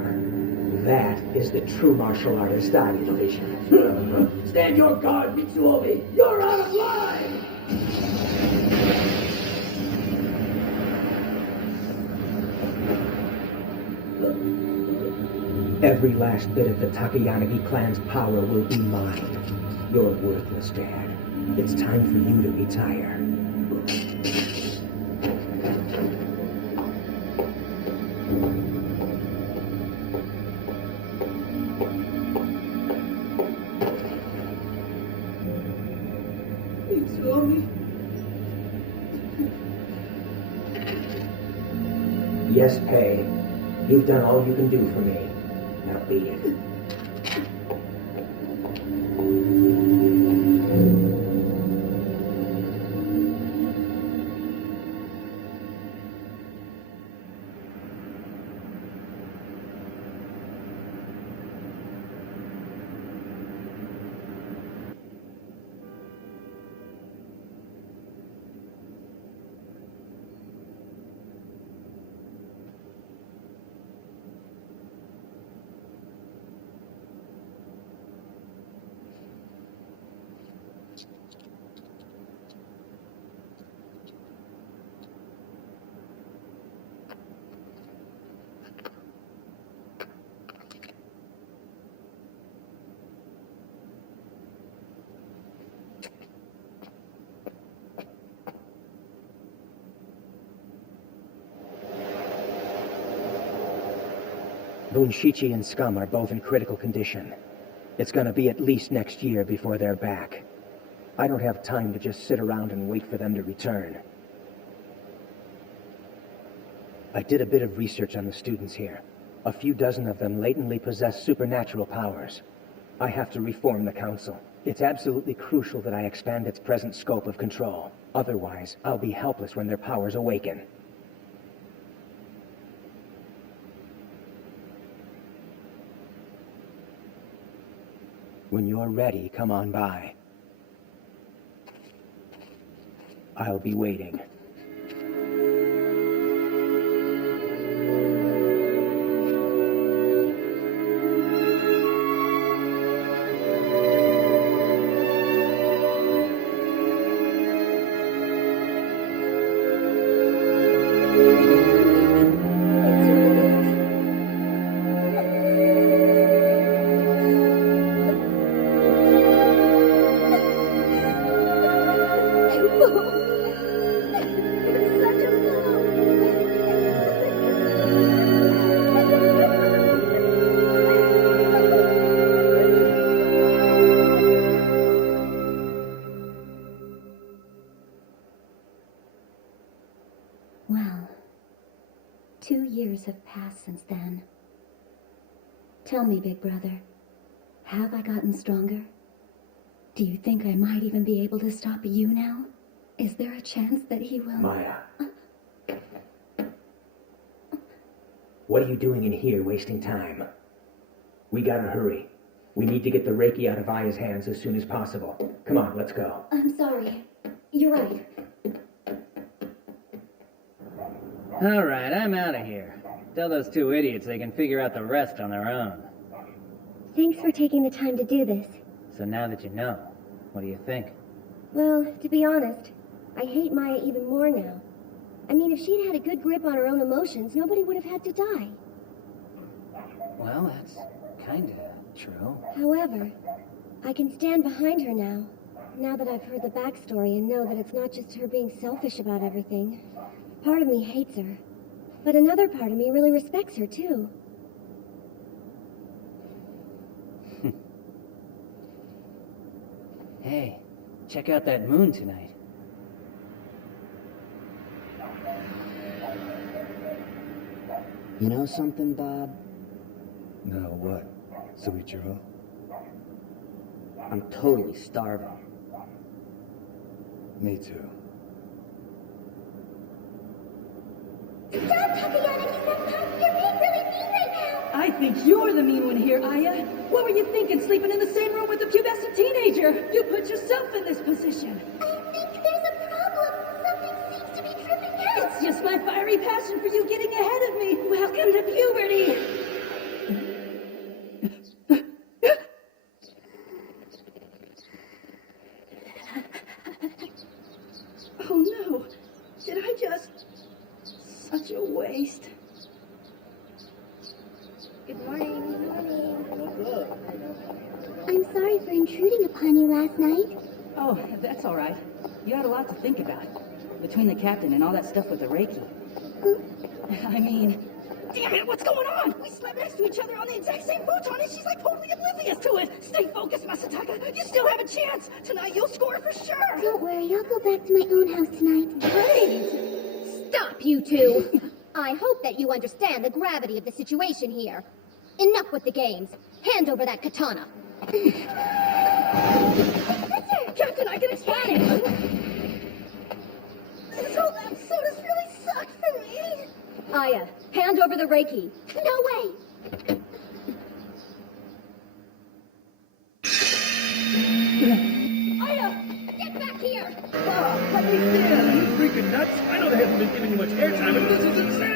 That is the true martial artist I envision. Stand your guard, Mitsuomi! You're out of line! Every last bit of the Takayanagi clan's power will be mine. You're worthless, Dad. It's time for you to retire. Mitsuomi? Yes, Pei. You've done all you can do for me. Now beat it. Bunshichi and Scum are both in critical condition. It's gonna be at least next year before they're back. I don't have time to just sit around and wait for them to return. I did a bit of research on the students here. A few dozen of them latently possess supernatural powers. I have to reform the council. It's absolutely crucial that I expand its present scope of control. Otherwise, I'll be helpless when their powers awaken. When you're ready, come on by. I'll be waiting. Well, 2 years have passed since then. Tell me, big brother, have I gotten stronger? Do you think I might even be able to stop you now? Is there a chance that he will... Maya. What are you doing in here, wasting time? We gotta hurry. We need to get the Reiki out of Aya's hands as soon as possible. Come on, let's go. I'm sorry. You're right. All right, I'm out of here. Tell those two idiots they can figure out the rest on their own. Thanks for taking the time to do this. So now that you know, what do you think? Well, to be honest, I hate Maya even more now. I mean, if she'd had a good grip on her own emotions, nobody would have had to die. Well, that's kinda true. However, I can stand behind her now that I've heard the backstory and know that it's not just her being selfish about everything. Part of me hates her, but another part of me really respects her, too. Hey, check out that moon tonight. You know something, Bob? No, what? Soichiro? I'm totally starving. Me too. Stop, Takayanagi-senpai! You're being really mean right now! I think you're the mean one here, Aya. What were you thinking, sleeping in the same room with a pubescent teenager? You put yourself in this position. I think there's a problem. Something seems to be tripping out. It's just my fiery passion for you getting ahead of me. Welcome to puberty. Oh no. Did I just... Such a waste. Good morning. I'm sorry for intruding upon you last night. Oh, that's all right. You had a lot to think about. Between the captain and all that stuff with the Reiki. I mean... Damn it, what's going on? We slept next to each other on the exact same futon and she's like totally oblivious to it. Stay focused, Masataka. You still have a chance. Tonight you'll score for sure. Don't worry, I'll go back to my own house tonight. Great! Stop, you two! I hope that you understand the gravity of the situation here. Enough with the games. Hand over that katana. Captain, I can explain. This whole episode has really sucked for me. Aya, hand over the Reiki. No way! Aya! Get back here! Let me in! Are you freaking nuts? I know they haven't been giving you much airtime, but this is insane!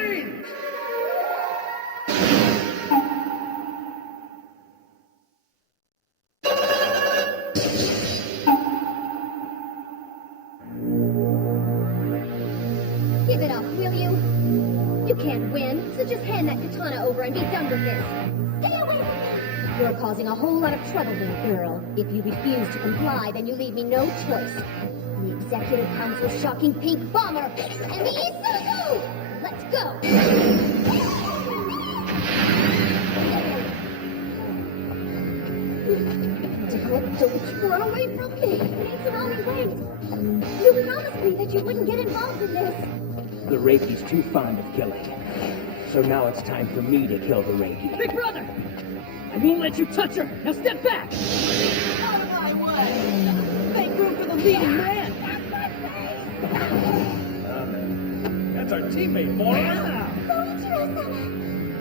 Give it up, will you? You can't win, so just hand that katana over and be done with this. Stay away from me! You're causing a whole lot of trouble here, girl. If you refuse to comply, then you leave me no choice. The Executive Council's shocking pink bomber and the Isuzu! Let's go! Don't run away from me! Mitsuomi, wait! You promised me that you wouldn't get involved in this! The Reiki's too fond of killing. So now it's time for me to kill the Reiki. Big brother! I won't let you touch her! Now step back! Out of my way! Make room for the leading man! That's our teammate, moron!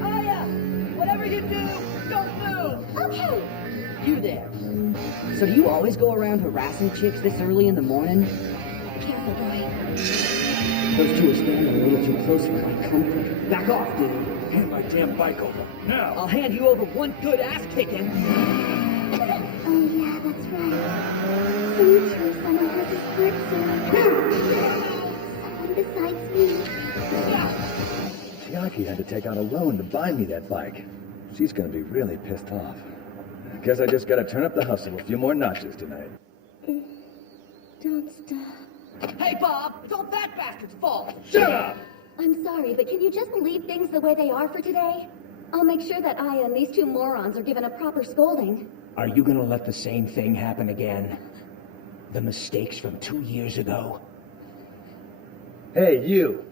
Aya! Whatever you do, don't move! Okay! You there. So do you always go around harassing chicks this early in the morning? Careful, boy. Those two are standing a little too close for my comfort. Back off, dude. Hand my damn bike over. Now! I'll hand you over one good ass kicking. Oh, yeah, that's right. So you sure someone has his heart someone besides me. Chiaki had to take out a loan to buy me that bike. She's gonna be really pissed off. Guess I just gotta turn up the hustle a few more notches tonight. Don't stop. Hey, Bob! It's all that bastard's fault! Shut up! I'm sorry, but can you just leave things the way they are for today? I'll make sure that Aya and these two morons are given a proper scolding. Are you gonna let the same thing happen again? The mistakes from 2 years ago? Hey, you!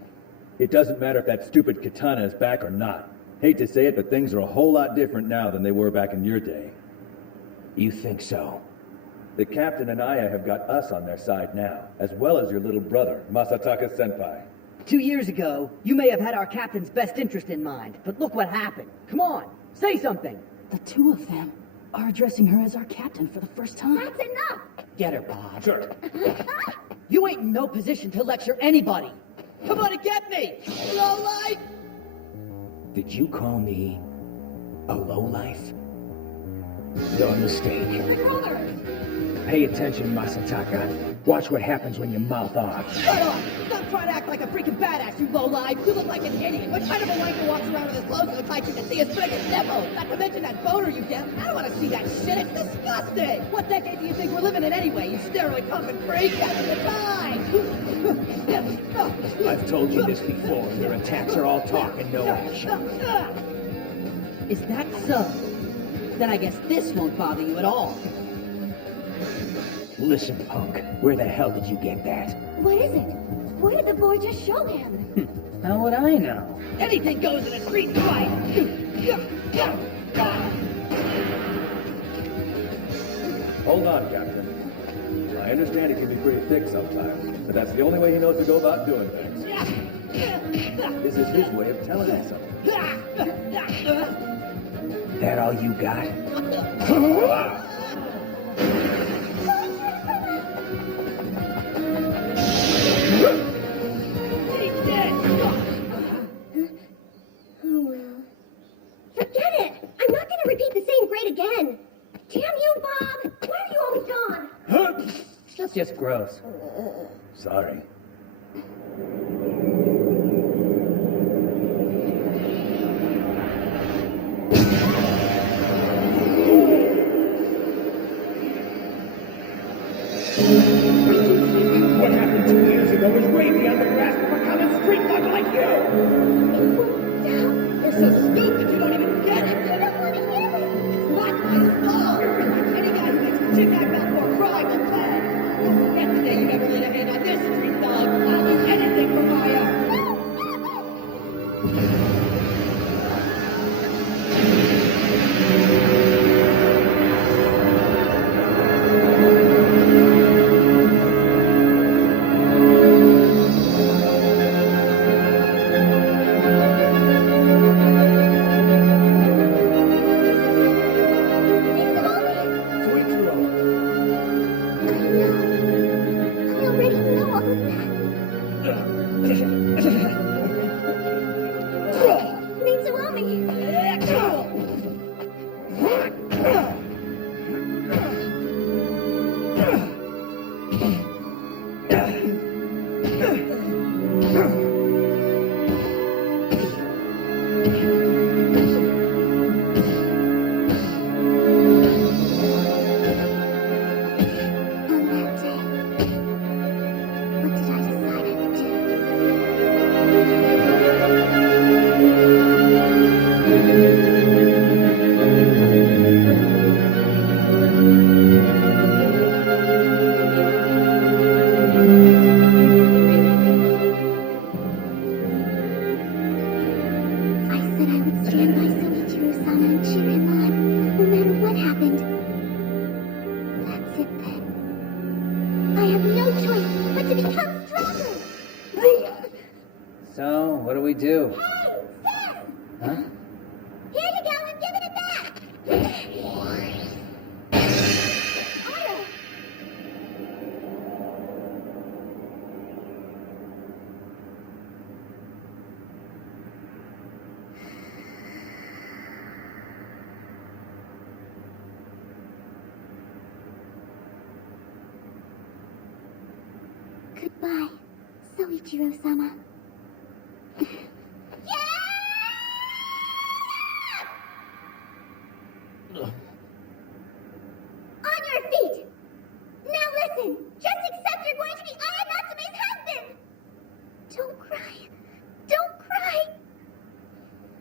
It doesn't matter if that stupid katana is back or not. Hate to say it, but things are a whole lot different now than they were back in your day. You think so? The captain and Aya have got us on their side now, as well as your little brother, Masataka Senpai. 2 years ago, you may have had our captain's best interest in mind, but look what happened. Come on, say something. The two of them are addressing her as our captain for the first time. That's enough! Get her, Bob. Sure. You ain't in no position to lecture anybody. Come on and get me! Lowlife! Did you call me a lowlife? Your mistake. Pay attention, Masataka. Watch what happens when you mouth off. Shut up! Stop trying to act like a freaking badass, you lowlife! You look like an idiot! What kind of a wanker walks around with his clothes that looks like you can see his friggin' nipples? Not to mention that boner you get! I don't want to see that shit! It's disgusting! What decade do you think we're living in anyway, you steroid pumping freak? That's the time! I've told you this before. Your attacks are all talk and no action. Is that so? Then I guess this won't bother you at all. Listen, punk. Where the hell did you get that? What is it? What did the boy just show him? How would I know? Anything goes in a street fight! Hold on, Captain. I understand he can be pretty thick sometimes, but that's the only way he knows to go about doing things. This is his way of telling me something. That all you got? Oh, well. Forget it! I'm not gonna repeat the same grade again! Damn you, Bob! Where have you always gone? That's just gross. Sorry. What happened 2 years ago is way beyond the grasp of a common street thug like you! You're so stupid you don't even get it! I don't want to hear it! It's not my fault! Any guy who makes the chick I fell for cry will pay! Don't forget the day you ever laid a hand on this street dog! I'll do anything for Maya! I already know all of that. Mitsuomi! On that day, what did I decide I would do? So, what do we do? Hey, Sam! Huh? Here you go, I'm giving it back! Ira! Goodbye, Soichiro-sama. On your feet! Now listen! Just accept you're going to be Aya Natsume's husband! Don't cry. Don't cry!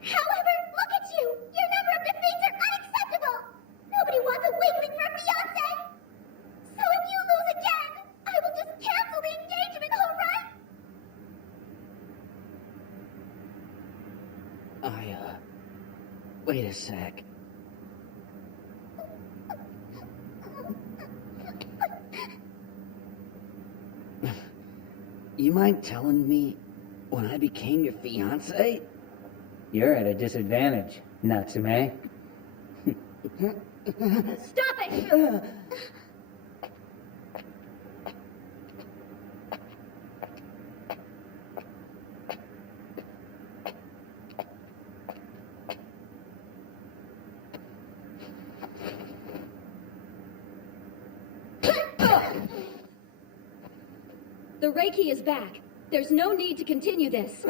However, look at you! Your number of defeats are unacceptable! Nobody wants a weakling for a fiancé! So if you lose again, I will just cancel the engagement, alright? Wait a sec. You mind telling me when I became your fiancé? You're at a disadvantage, Natsume. Stop it! The Reiki is back. There's no need to continue this.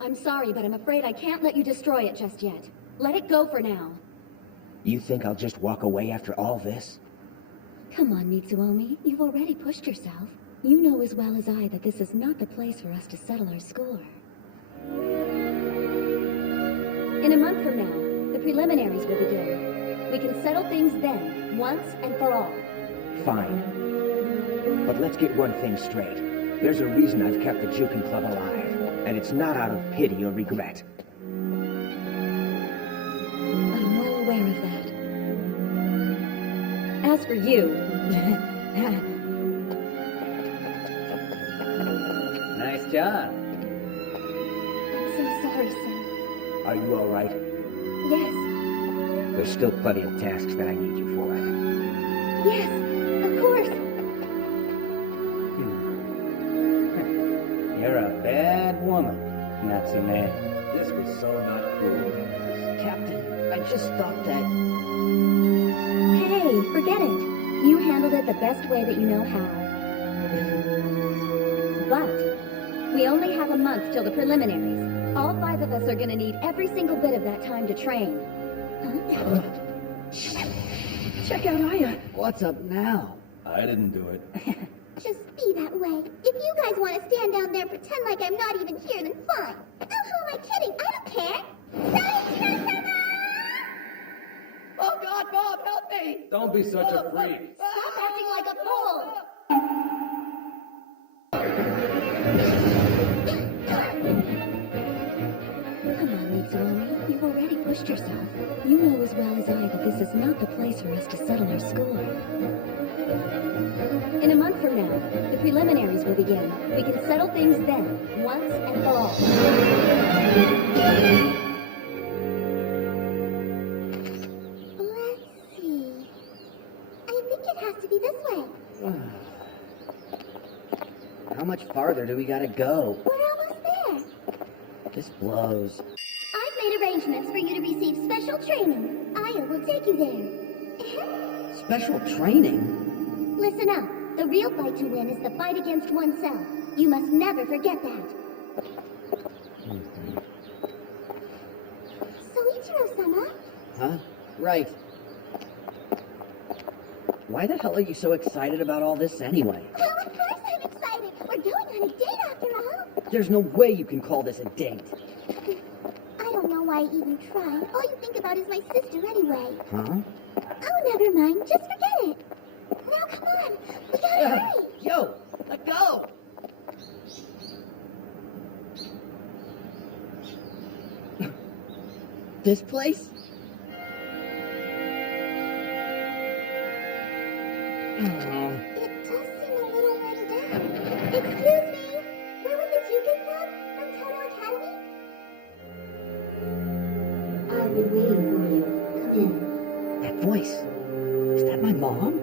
I'm sorry, but I'm afraid I can't let you destroy it just yet. Let it go for now. You think I'll just walk away after all this? Come on, Mitsuomi. You've already pushed yourself. You know as well as I that this is not the place for us to settle our score. In a month from now, the preliminaries will begin. We can settle things then, once and for all. Fine. But let's get one thing straight. There's a reason I've kept the Jukin Club alive, and it's not out of pity or regret. I'm well aware of that. As for you... Nice job. I'm so sorry, sir. Are you all right? Yes, There's still plenty of tasks that I need you for. yes, of course. You're a bad woman, Natsume. This was so not cool. Captain, I just thought that... Hey, forget it. You handled it the best way that you know how. But we only have a month till the preliminaries. All 5 of us are gonna need every single bit of that time to train. Huh? Check out Aya. What's up now? I didn't do it. Just be that way. If you guys want to stand down there and pretend like I'm not even here, then fine. Oh, who am I kidding? I don't care. Soichiro-sama! Oh God, Bob, help me! Don't be such a freak. Stop acting like a fool! Come on, Mitsuomi. You've already pushed yourself. You know as well as I that this is not the place for us to settle our score. In a month from now, the preliminaries will begin. We can settle things then, once and for all. Let's see. I think it has to be this way. How much farther do we gotta go? We're almost there. This blows. I've made arrangements for you to receive special training. Aya will take you there. Special training? Listen up. The real fight to win is the fight against oneself. You must never forget that. Soichiro-sama? Huh? Right. Why the hell are you so excited about all this anyway? Well, of course I'm excited. We're going on a date after all. There's no way you can call this a date. I don't know why I even tried. All you think about is my sister anyway. Huh? Oh, never mind. Just forget it. Now, come on. We gotta hurry. Yo, let go! This place? It does seem a little run down. Excuse me. Where would the Jukin Mom?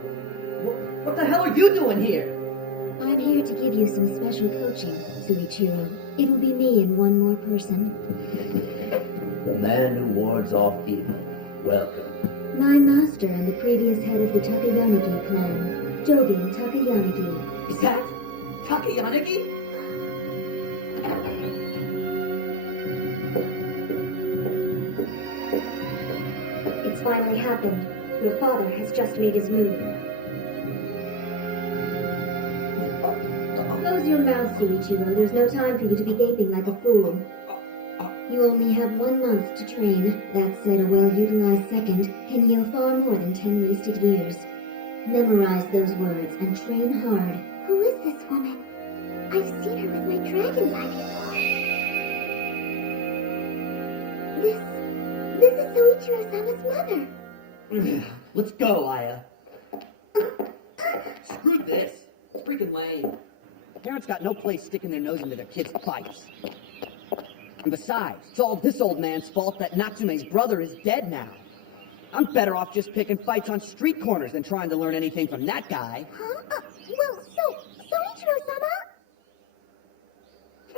What the hell are you doing here? I'm here to give you some special coaching, Suichiro. It'll be me and one more person. The man who wards off evil. Welcome. My master and the previous head of the Takayanagi clan, Jogen Takayanagi. Is that Takayanagi? It's finally happened. Your father has just made his move. Close your mouth, Suichiro. There's no time for you to be gaping like a fool. You only have 1 month to train. That said, a well-utilized second can yield far more than 10 wasted years. Memorize those words and train hard. Who is this woman? I've seen her with my dragon's eye before. This is Soichiro-sama's mother. Let's go, Aya. Screw this. It's freaking lame. Parents got no place sticking their nose into their kids' fights. And besides, it's all this old man's fault that Natsume's brother is dead now. I'm better off just picking fights on street corners than trying to learn anything from that guy. Huh? Well,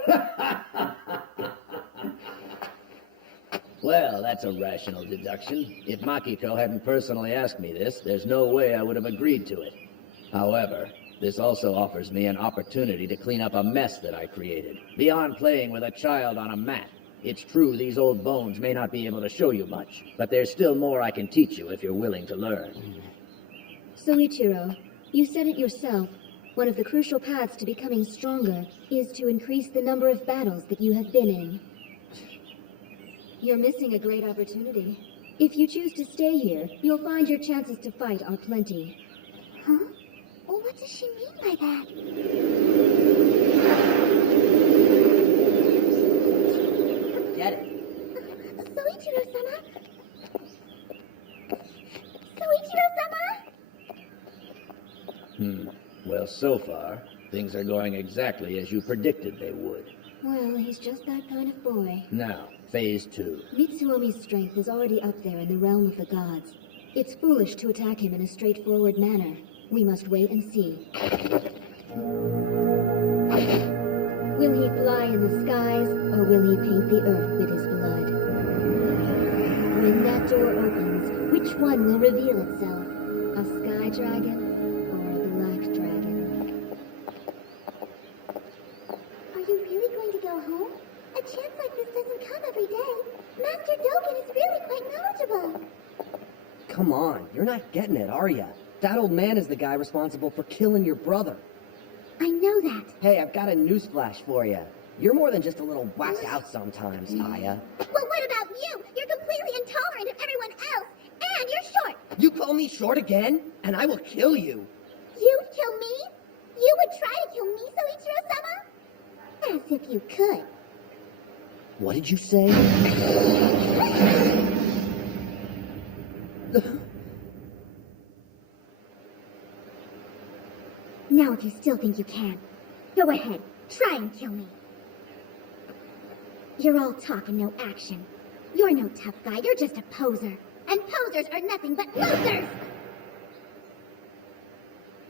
Soichiro-sama? Well, that's a rational deduction. If Makiko hadn't personally asked me this, there's no way I would have agreed to it. However, this also offers me an opportunity to clean up a mess that I created. Beyond playing with a child on a mat, it's true these old bones may not be able to show you much, but there's still more I can teach you if you're willing to learn. Soichiro, you said it yourself. One of the crucial paths to becoming stronger is to increase the number of battles that you have been in. You're missing a great opportunity. If you choose to stay here, you'll find your chances to fight are plenty. Huh? Well, what does she mean by that? Get it? Soichiro-sama? Soichiro-sama? Well, so far, things are going exactly as you predicted they would. Well, he's just that kind of boy. Now, Phase 2. Mitsuomi's strength is already up there in the realm of the gods. It's foolish to attack him in a straightforward manner. We must wait and see. Will he fly in the skies, or will he paint the earth with his blood? When that door opens, which one will reveal itself? A sky dragon or a black dragon? Are you really going to go home? A chance like this doesn't come every day. Master Dogen is really quite knowledgeable. Come on, you're not getting it, are ya? That old man is the guy responsible for killing your brother. I know that. Hey, I've got a newsflash for you. You're more than just a little whacked out sometimes, Aya. Well, what about you? You're completely intolerant of everyone else, and you're short. You call me short again, and I will kill you. You'd kill me? You would try to kill me, Soichiro-sama? As if you could. What did you say? Now if you still think you can, go ahead, try and kill me. You're all talk and no action. You're no tough guy, you're just a poser. And posers are nothing but losers!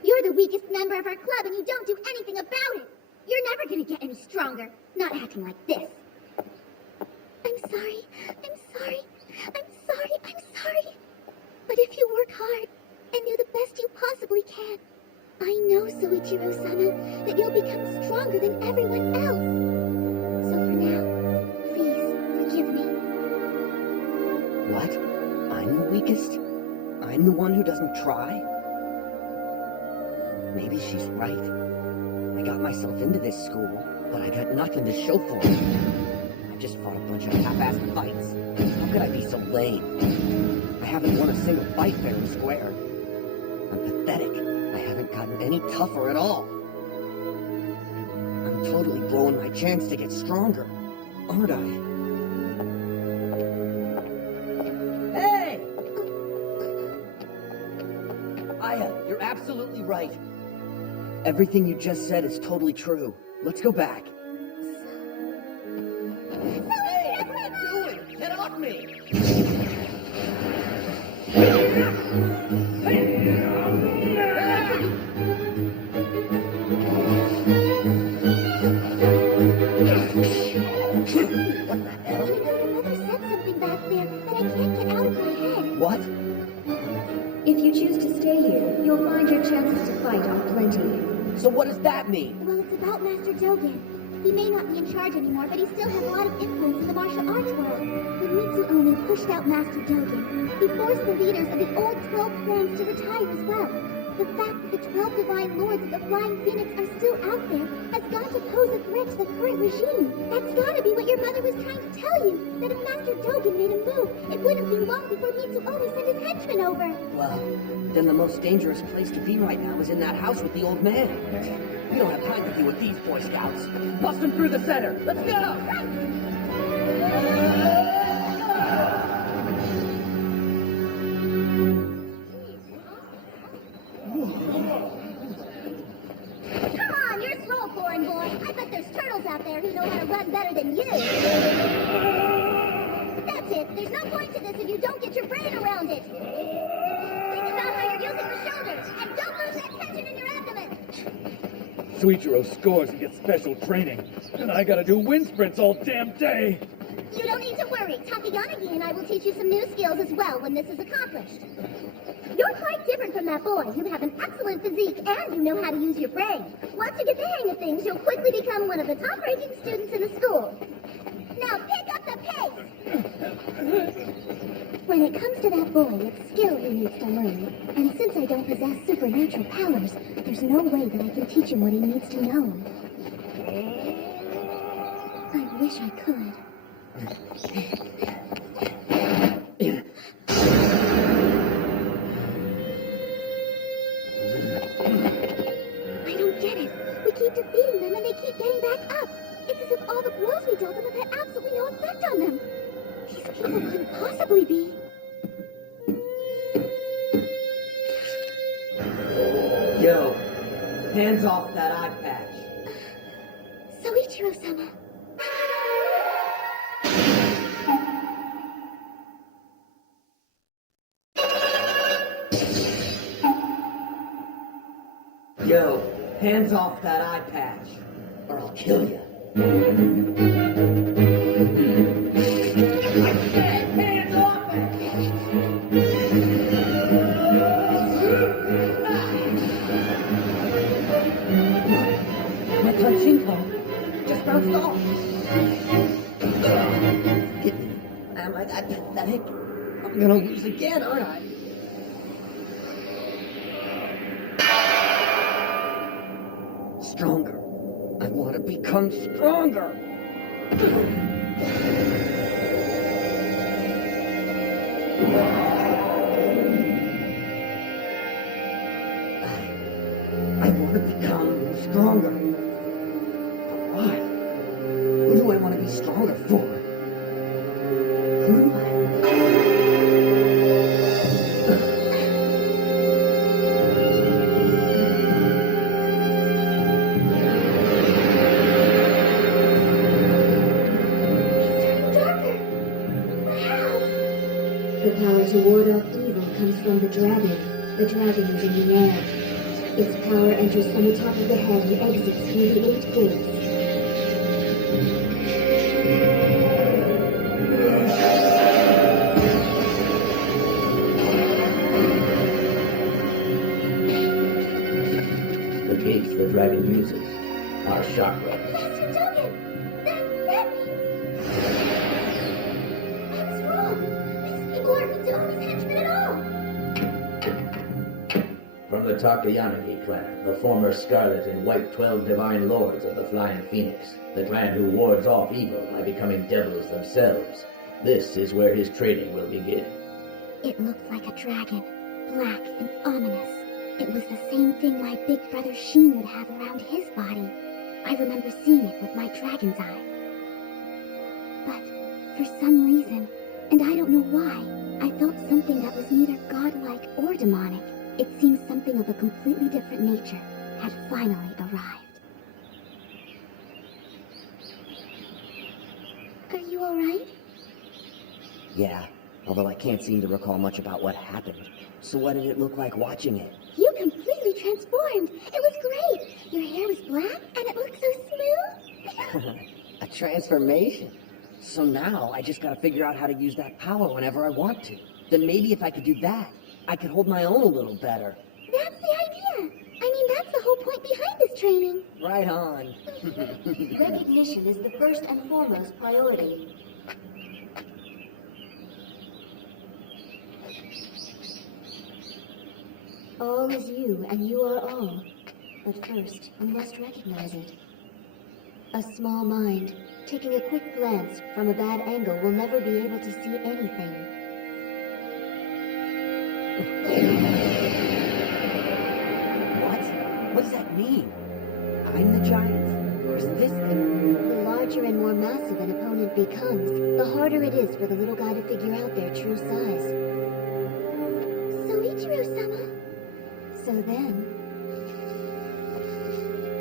You're the weakest member of our club and you don't do anything about it! You're never gonna get any stronger, not acting like this. I'm sorry, I'm sorry, I'm sorry, I'm sorry. But if you work hard and do the best you possibly can, I know, Soichiro-sama, that you'll become stronger than everyone else. So for now, please forgive me. What? I'm the weakest? I'm the one who doesn't try? Maybe she's right. I got myself into this school, but I got nothing to show for it. I just fought a bunch of half-assed fights. How could I be so lame? I haven't won a single fight fair and square. I'm pathetic. I haven't gotten any tougher at all. I'm totally blowing my chance to get stronger, aren't I? Hey! Aya, you're absolutely right. Everything you just said is totally true. Let's go back. Hey, what are you doing? Get off me! Hey! So what does that mean? Well, it's about Master Dogen. He may not be in charge anymore, but he still has a lot of influence in the martial arts world. When Mitsuomi pushed out Master Dogen, he forced the leaders of the old 12 clans to retire as well. The fact that the 12 divine lords of the Flying Phoenix are still out there has got to pose a threat to the current regime. That's gotta be what your mother was trying to tell you. That if Master Dogen made a move, it wouldn't be long before Mitsuomi sent his henchmen over. Well, then the most dangerous place to be right now is in that house with the old man. We don't have time to deal with these Boy Scouts. Bust them through the center. Let's go! Come on, you're slow, foreign boy. I bet there's turtles out there who know how to run better than you. That's it. There's no point to this if you don't get your brain around it. Think about how you're using your shoulders, and don't lose that tension in your abdomen. Suichiro scores and gets special training, and I gotta do wind sprints all damn day. You don't need to worry. Takayanagi and I will teach you some new skills as well when this is accomplished. You're quite different from that boy. You have an excellent physique and you know how to use your brain. Once you get the hang of things, you'll quickly become one of the top-ranking students in the school. Now pick up the pace! When it comes to that boy, it's skill he needs to learn. And since I don't possess supernatural powers, there's no way that I can teach him what he needs to know. I wish I could. I don't get it. We keep defeating them and they keep getting back up. It's as if all the blows we dealt them have had absolutely no effect on them. These people couldn't possibly be. Yo, hands off that eye patch. Soichiro-sama. Yo, hands off that eye patch, or I'll kill you. Hands off it! My Tonchinko just bounced off. Am I that pathetic? I'm gonna lose again, aren't I? Stronger. I want to become stronger. I want to become stronger. But why? Who do I want to be stronger for? Who do I? The power to ward off evil comes from the dragon. The dragon is in the air. Its power enters from the top of the head and exits through the 8 gates. The gates the dragon uses are chakras. Master Dogen! That means... What's wrong? These people aren't Mitsuomi's henchmen at all! From the Takayanagi clan, the former Scarlet and White 12 divine lords of the Flying Phoenix, the clan who wards off evil by becoming devils themselves. This is where his training will begin. It looked like a dragon, black and ominous. It was the same thing my big brother Sheen would have around his body. I remember seeing it with my dragon's eye. But for some reason, and I don't know why, I felt something that was neither godlike or demonic. It seemed something of a completely different nature had finally arrived. Are you alright? Yeah, although I can't seem to recall much about what happened. So what did it look like watching it? You completely transformed. It was great. Your hair was black and it looked so smooth. A transformation? So now I just gotta figure out how to use that power whenever I want to. Then maybe if I could do that, I could hold my own a little better. That's the idea. I mean, that's the whole point behind this his training. Right on. Recognition is the first and foremost priority. All is you, and you are all. But first, you must recognize it. A small mind, taking a quick glance from a bad angle, will never be able to see anything. What does that mean? I'm the giant? Or is this the... The larger and more massive an opponent becomes, the harder it is for the little guy to figure out their true size. Soichiro-sama. So then,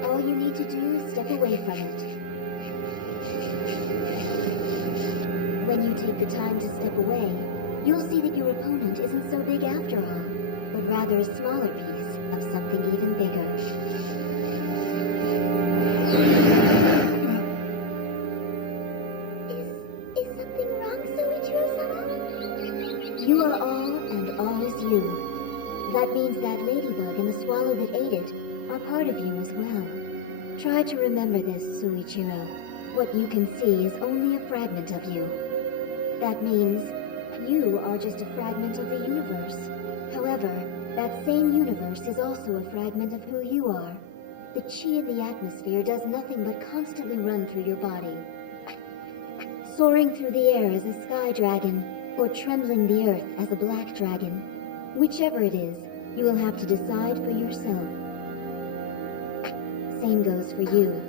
all you need to do is step away from it. When you take the time to step away, you'll see that your opponent isn't so big after all, but rather a smaller piece of something even bigger. Is something wrong, Soichiro-sama? You are all, and all is you. That means that ladybug and the swallow that ate it are part of you as well. Try to remember this, Soichiro. What you can see is only a fragment of you. That means you are just a fragment of the universe. However, that same universe is also a fragment of who you are. The chi in the atmosphere does nothing but constantly run through your body. Soaring through the air as a sky dragon, or trembling the earth as a black dragon. Whichever it is, you will have to decide for yourself. Same goes for you.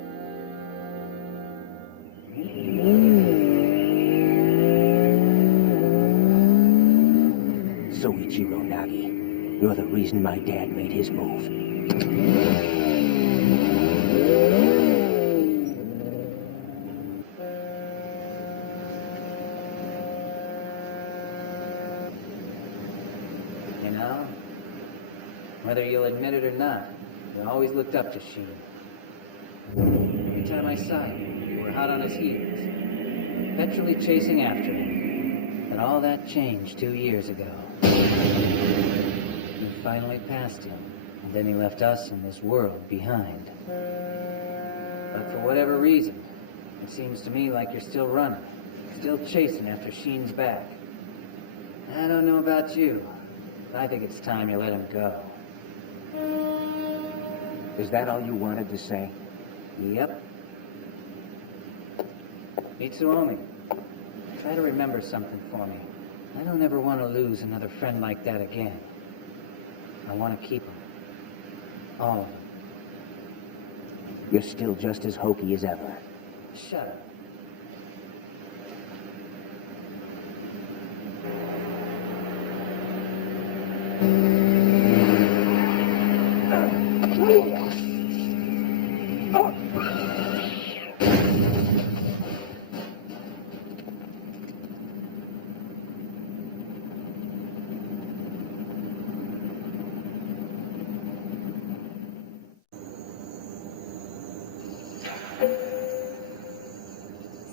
Soichiro Nagi, you're the reason my dad made his move. You know, whether you'll admit it or not, I always looked up to Sheen. Every time I saw you, you were hot on his heels, perpetually chasing after him. But all that changed 2 years ago. You finally passed him, and then he left us and this world behind. But for whatever reason, it seems to me like you're still running, still chasing after Sheen's back. I don't know about you, but I think it's time you let him go. Is that all you wanted to say? Yep. Mitsuomi, try to remember something for me. I don't ever want to lose another friend like that again. I want to keep them. All of them. You're still just as hokey as ever. Shut up.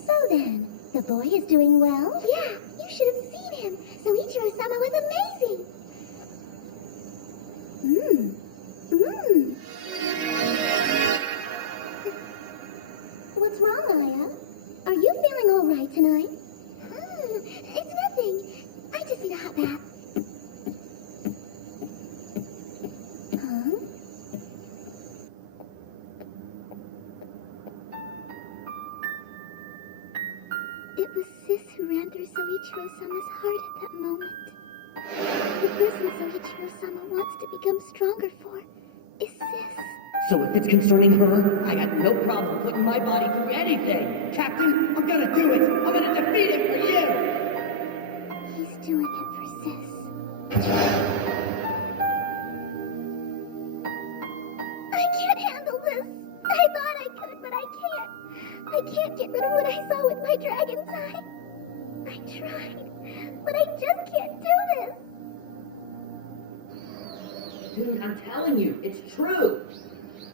So then, the boy is doing well? Yeah, you should have seen him. Soichiro-sama was amazing. What's wrong, Aya? Are you feeling all right tonight? It's nothing. I just need a hot bath. Huh? It was Sis who ran through Soichiro-sama's heart at that moment. The person Soichiro-sama wants to become stronger for is Sis. So if it's concerning her, I got no problem putting my body through anything. Captain, I'm gonna do it. I'm gonna defeat it for you. He's doing it for Sis. I can't handle this. I thought I could, but I can't. I can't get rid of what I saw with my dragon's eye. I tried, but I just can't do this. Dude, I'm telling you, it's true.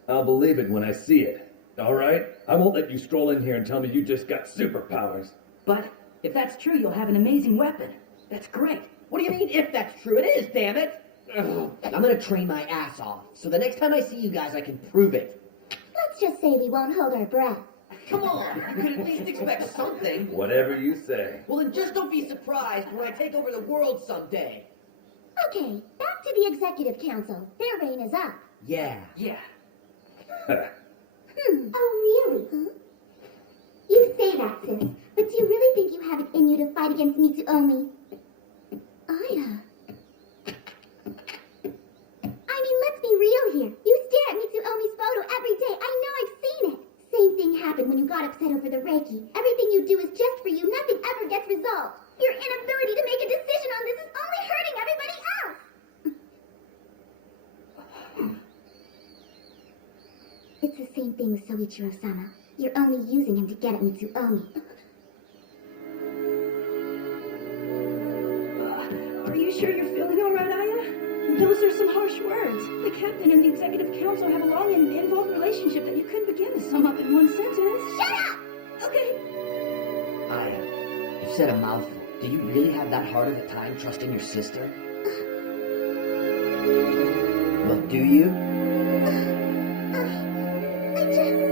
I'll believe it when I see it. All right? I won't let you stroll in here and tell me you just got superpowers. But if that's true, you'll have an amazing weapon. That's great. What do you mean, if that's true? It is, damn it. Ugh. I'm gonna train my ass off, so the next time I see you guys, I can prove it. Let's just say we won't hold our breath. Come on, you can at least expect something. Whatever you say. Well, then just don't be surprised when I take over the world someday. Okay, back to the Executive Council. Their reign is up. Yeah. Oh, really? Huh? You say that, sis. But do you really think you have it in you to fight against Mitsuomi? Aya. I mean, let's be real here. You stare at Mitsuomi's photo every day. I know I've seen it. Same thing happened when you got upset over the Reiki. Everything you do is just for you. Nothing ever gets resolved. Your inability to make a decision on this is only hurting everybody else. It's the same thing with Soichiro-sama. You're only using him to get at Mitsuomi. Are you sure you're feeling all right, Aya? Those are some harsh words. The captain and the executive council have a long and involved relationship that you couldn't begin to sum up in one sentence. Shut up! Okay. Aya, you said a mouthful. Do you really have that hard of a time trusting your sister? But do you? I'm sorry!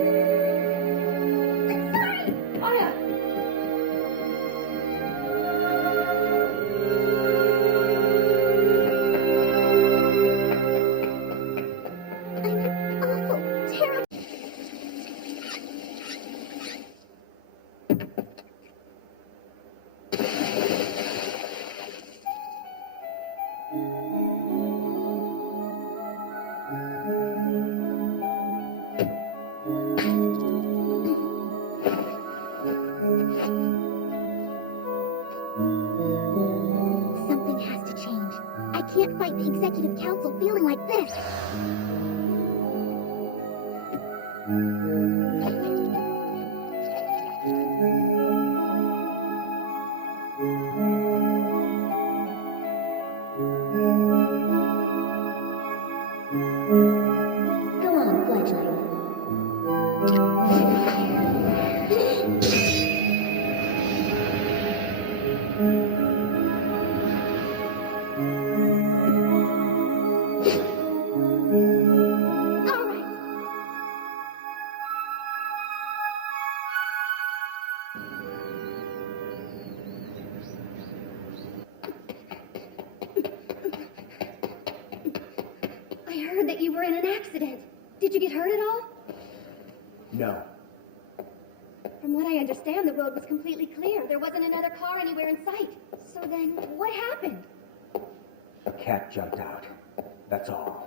Aya! I'm awful, terrible. Something has to change. I can't fight the Executive Council feeling like this. Go on, fledgling. All right. I heard that you were in an accident. Did you get hurt at all? No. From what I understand, the road was completely clear. There wasn't another car anywhere in sight. So then, what happened? A cat jumped out. That's all.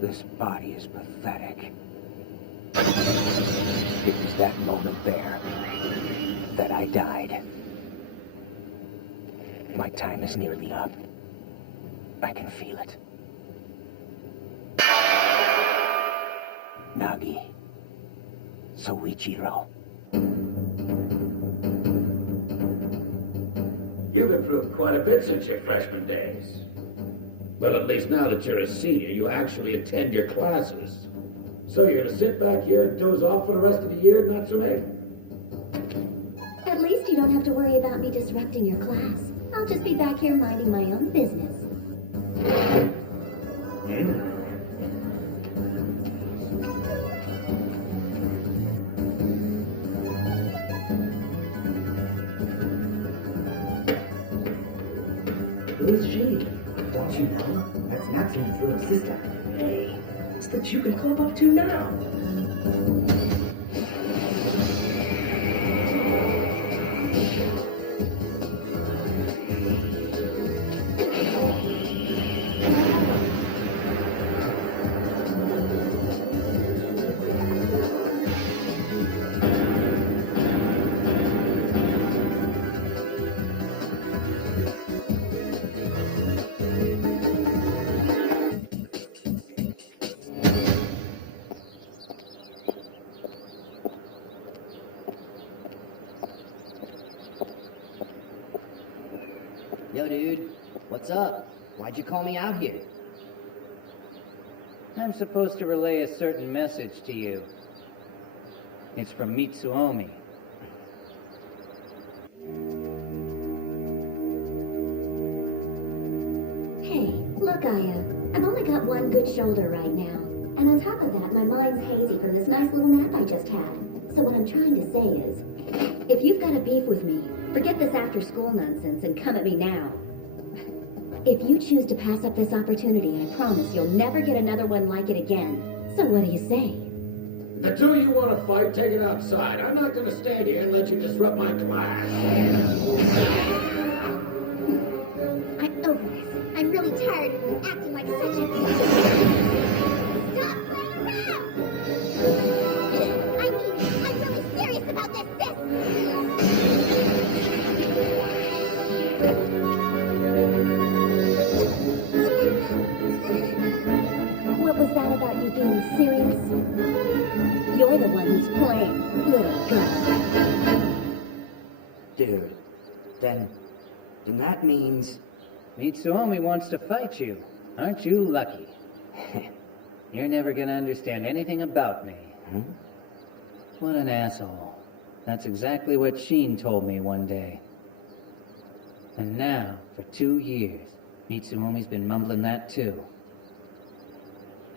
This body is pathetic. It was that moment there that I died. My time is nearly up. I can feel it. Nagi. Soichiro. You've improved quite a bit since your freshman days. Well, at least now that you're a senior, you actually attend your classes. So you're gonna sit back here and doze off for the rest of the year, Natsume? At least you don't have to worry about me disrupting your class. I'll just be back here minding my own business. Who's she? Don't you know? That's Natsume's little sister. Hey, it's the you can club up to now. Yo, dude. What's up? Why'd you call me out here? I'm supposed to relay a certain message to you. It's from Mitsuomi. Hey, look, Aya. I've only got one good shoulder right now. And on top of that, my mind's hazy from this nice little nap I just had. So what I'm trying to say is, if you've got a beef with me, forget this after-school nonsense and come at me now. If you choose to pass up this opportunity, I promise you'll never get another one like it again. So what do you say? The two of you want to fight, take it outside. I'm not going to stand here and let you disrupt my class. I'm over this. I'm really tired of you acting like such a... Stop playing around! I mean, I'm really serious about this, What was that about you being serious? You're the one who's playing, little girl. Dude, then that means... Mitsuomi wants to fight you. Aren't you lucky? You're never gonna understand anything about me. What an asshole. That's exactly what Sheen told me one day. And now, for 2 years, Mitsuomi's been mumbling that too.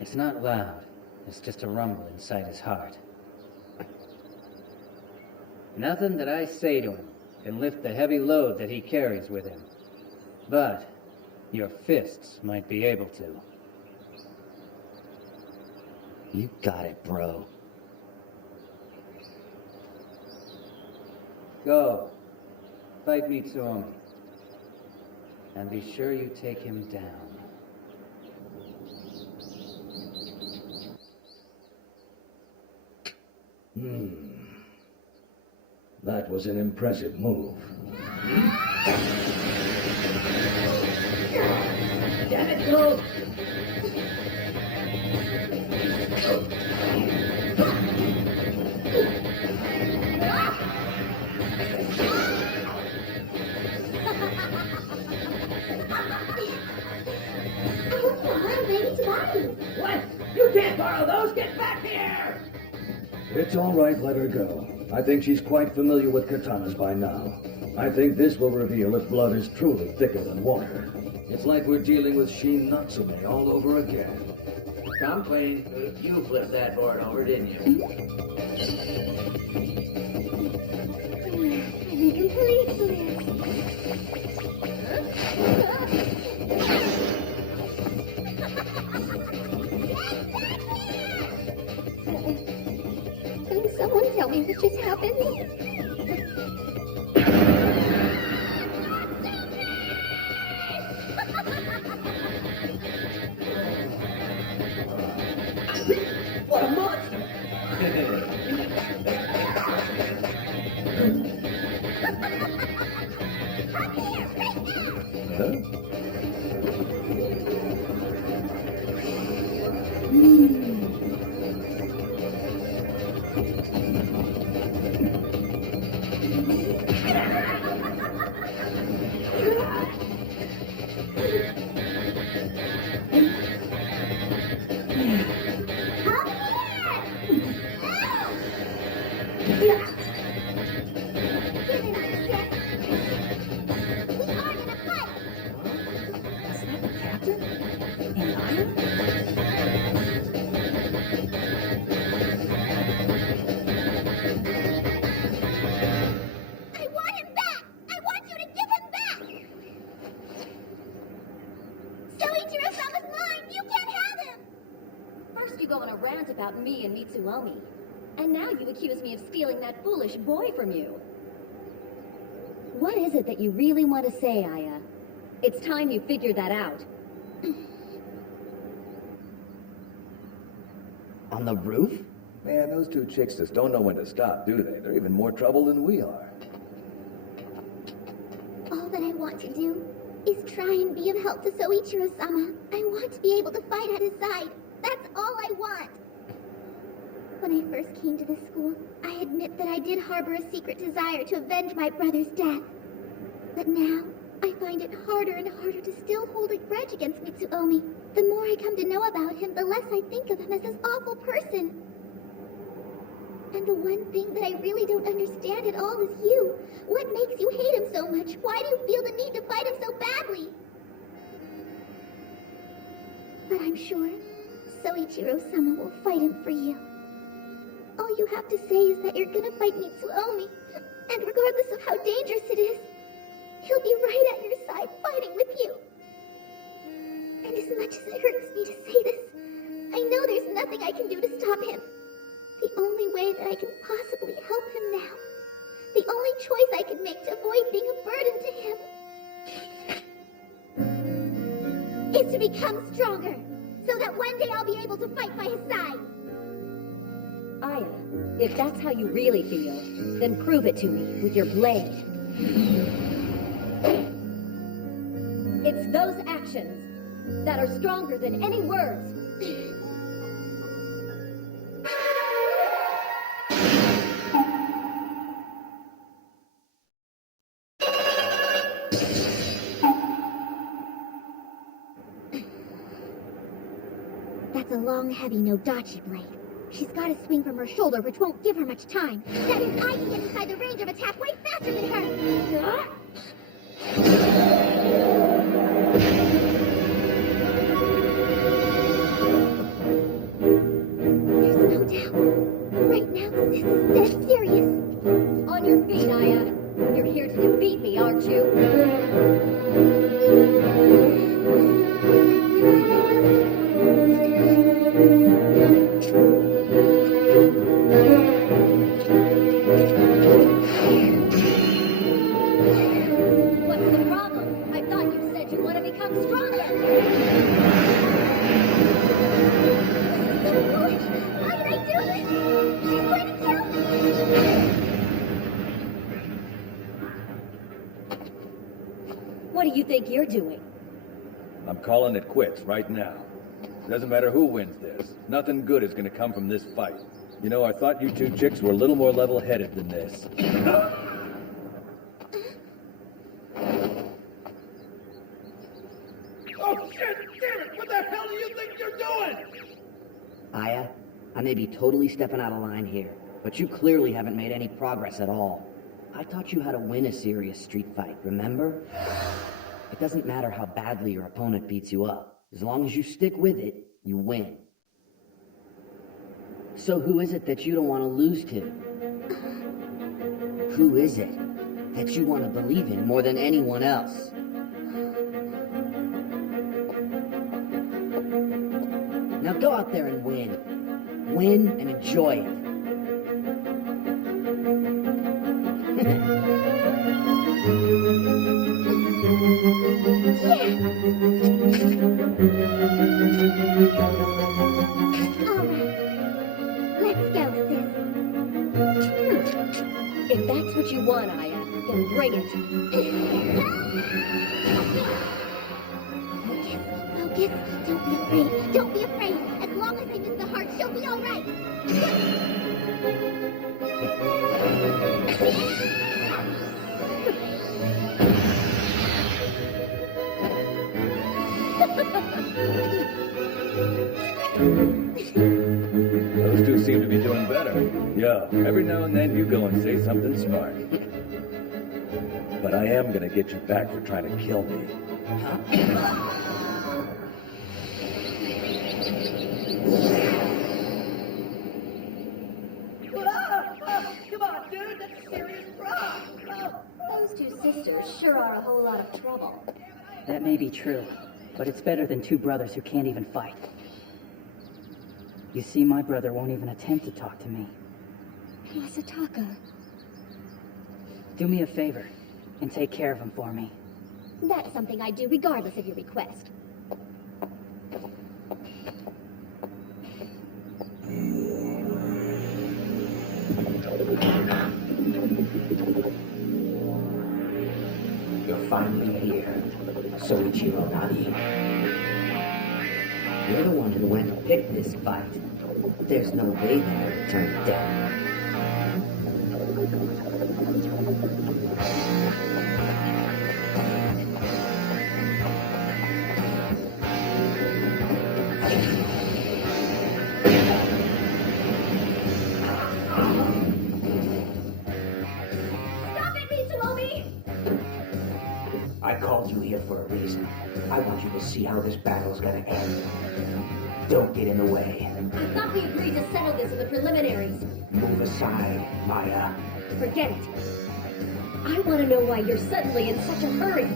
It's not loud. It's just a rumble inside his heart. Nothing that I say to him can lift the heavy load that he carries with him. But your fists might be able to. You got it, bro. Go. Fight Mitsuomi. And be sure you take him down. That was an impressive move. Damn it, Cole! What? You can't borrow those! Get back here! It's all right, let her go. I think she's quite familiar with katanas by now. I think this will reveal if blood is truly thicker than water. It's like we're dealing with Shin Natsume all over again. Come, Queen. You flipped that board over, didn't you? I'm complete. Can someone tell me what just happened? What a monster! About me and Mitsuomi. And now you accuse me of stealing that foolish boy from you. What is it that you really want to say, Aya? It's time you figured that out. On the roof? Man, those two chicks just don't know when to stop, do they? They're even more trouble than we are. All that I want to do is try and be of help to Soichiro-sama. I want to be able to fight at his side. That's all I want. When I first came to this school, I admit that I did harbor a secret desire to avenge my brother's death. But now, I find it harder and harder to still hold a grudge against Mitsuomi. The more I come to know about him, the less I think of him as this awful person. And the one thing that I really don't understand at all is you. What makes you hate him so much? Why do you feel the need to fight him so badly? But I'm sure Soichiro-sama will fight him for you. All you have to say is that you're gonna fight Mitsuomi. And regardless of how dangerous it is, he'll be right at your side fighting with you. And as much as it hurts me to say this, I know there's nothing I can do to stop him. The only way that I can possibly help him now, the only choice I can make to avoid being a burden to him, is to become stronger, so that one day I'll be able to fight by his side. Aya, if that's how you really feel, then prove it to me with your blade. It's those actions that are stronger than any words. That's a long, heavy Nodachi blade. She's got to swing from her shoulder, which won't give her much time. That means I can get inside the range of attack way faster than her. There's no doubt. Right now, this is dead serious. On your feet, Aya. You're here to defeat me, aren't you? What's the problem? I thought you said you want to become stronger. Why did I do this? She's going to kill me! What do you think you're doing? I'm calling it quits right now. Doesn't matter who wins this. Nothing good is gonna come from this fight. You know, I thought you two chicks were a little more level-headed than this. Oh, shit! Damn it! What the hell do you think you're doing? Aya, I may be totally stepping out of line here, but you clearly haven't made any progress at all. I taught you how to win a serious street fight, remember? It doesn't matter how badly your opponent beats you up. As long as you stick with it, you win. So who is it that you don't want to lose to? Who is it that you want to believe in more than anyone else? Now go out there and win. Win and enjoy it. If that's what you want, Aya, then bring it. Focus. Don't be afraid. Don't be afraid. As long as I miss the heart, she'll be all right. Those two seem to be doing better. Yeah, every now and then you go and say something smart. But I am gonna get you back for trying to kill me. Come on, dude, that's a serious problem. Those two sisters sure are a whole lot of trouble. That may be true, but it's better than two brothers who can't even fight. You see, my brother won't even attempt to talk to me. Masataka. Do me a favor and take care of him for me. That's something I do regardless of your request. You're finally here, Soichiro Nadi. You're the one who went and picked this fight. There's no way that I would turn it down. I called you here for a reason. I want you to see how this battle's gonna end. Don't get in the way. I thought we agreed to settle this in the preliminaries. Move aside, Maya. Forget it. I want to know why you're suddenly in such a hurry.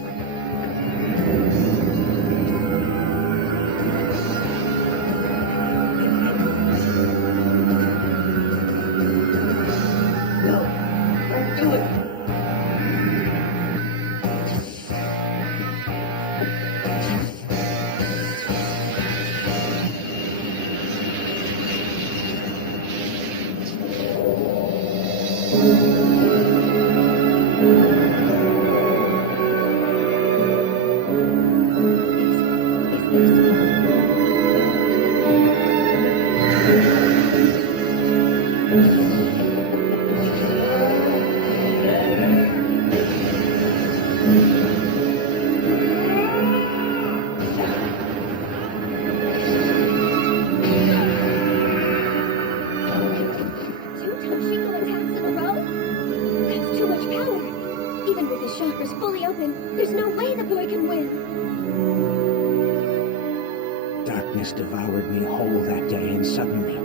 Darkness devoured me whole that day, and suddenly,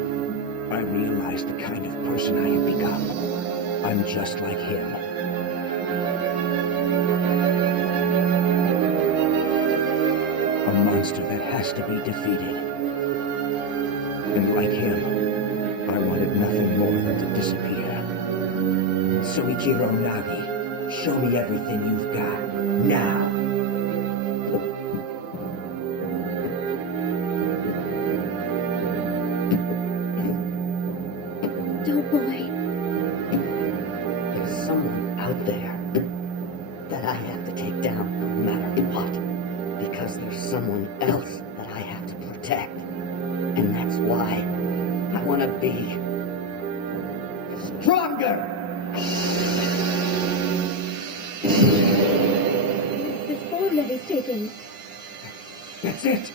I realized the kind of person I had become. I'm just like him. A monster that has to be defeated. And like him, I wanted nothing more than to disappear. Soichiro Nagi, show me everything you've got, now! Boy. There's someone out there that I have to take down no matter what. Because there's someone else that I have to protect. And that's why I want to be stronger! This form that he's taking. That's it!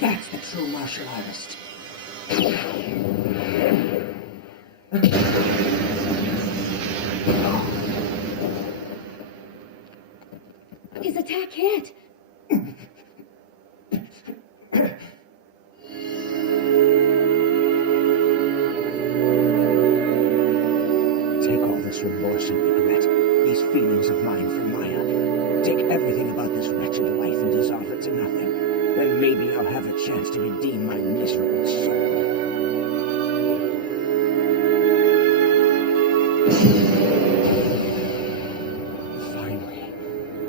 That's the true martial artist. His attack hit. Take all this remorse and regret, these feelings of mine for Maya. Take everything about this wretched life and dissolve it to nothing. Then maybe I'll have a chance to redeem my miserable soul. Finally,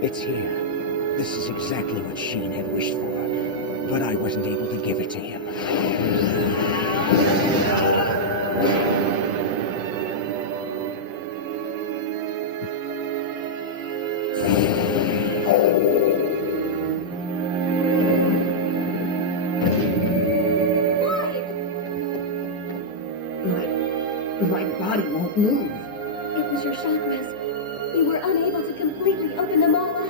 it's here. This is exactly what Sheen had wished for, but I wasn't able to give it to him. My body won't move. It was your chakras. You were unable to completely open them all up.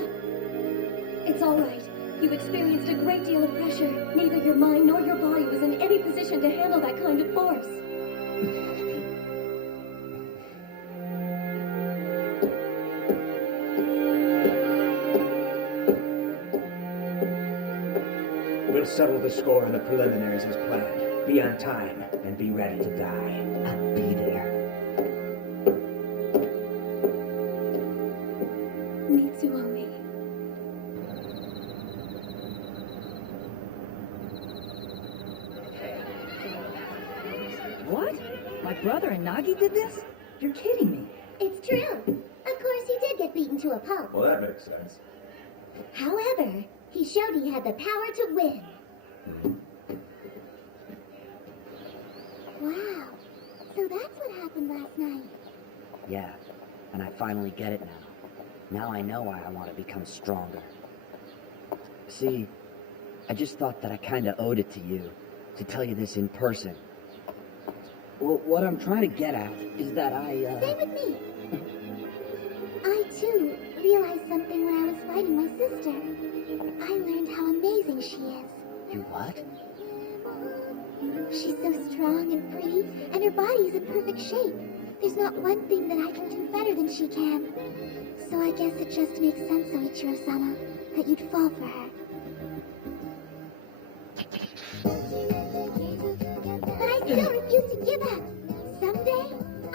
It's all right. You experienced a great deal of pressure. Neither your mind nor your body was in any position to handle that kind of force. We'll settle the score in the preliminaries as planned. Be on time and be ready to die. I'll be there. Mitsuomi. What? My brother and Nagi did this? You're kidding me. It's true. Of course, he did get beaten to a pulp. Well, that makes sense. However, he showed he had the power to win. Wow. So that's what happened last night. Yeah, and I finally get it now. Now I know why I want to become stronger. See, I just thought that I kind of owed it to you, to tell you this in person. Well, what I'm trying to get at is that Stay with me. I, too, realized something when I was fighting my sister. I learned how amazing she is. You what? She's so strong and pretty, and her body is in perfect shape. There's not one thing that I can do better than she can. So I guess it just makes sense, Soichiro-sama, that you'd fall for her. But I still refuse to give up. Someday,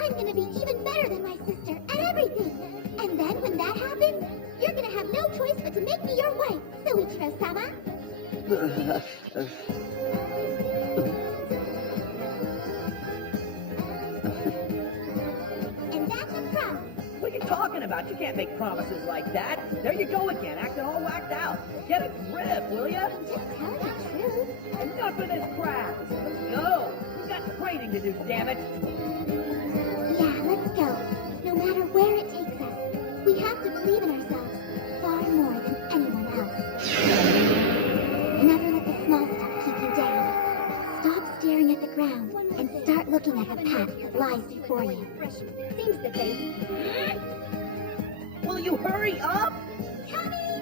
I'm gonna be even better than my sister at everything. And then when that happens, you're gonna have no choice but to make me your wife, Soichiro-sama. And that's a promise. What are you talking about? You can't make promises like that. There you go again, acting all whacked out. Get a grip, will ya? I'm just telling the truth. Enough of this crap. Let's go. We've got training to do, damn it. Yeah, let's go. No matter where it takes us, we have to believe in ourselves far more than anyone else. Never let the small stuff keep you down. Stop staring at the ground and start looking at the path that lies before you. Seems the case. Will you hurry up? Coming!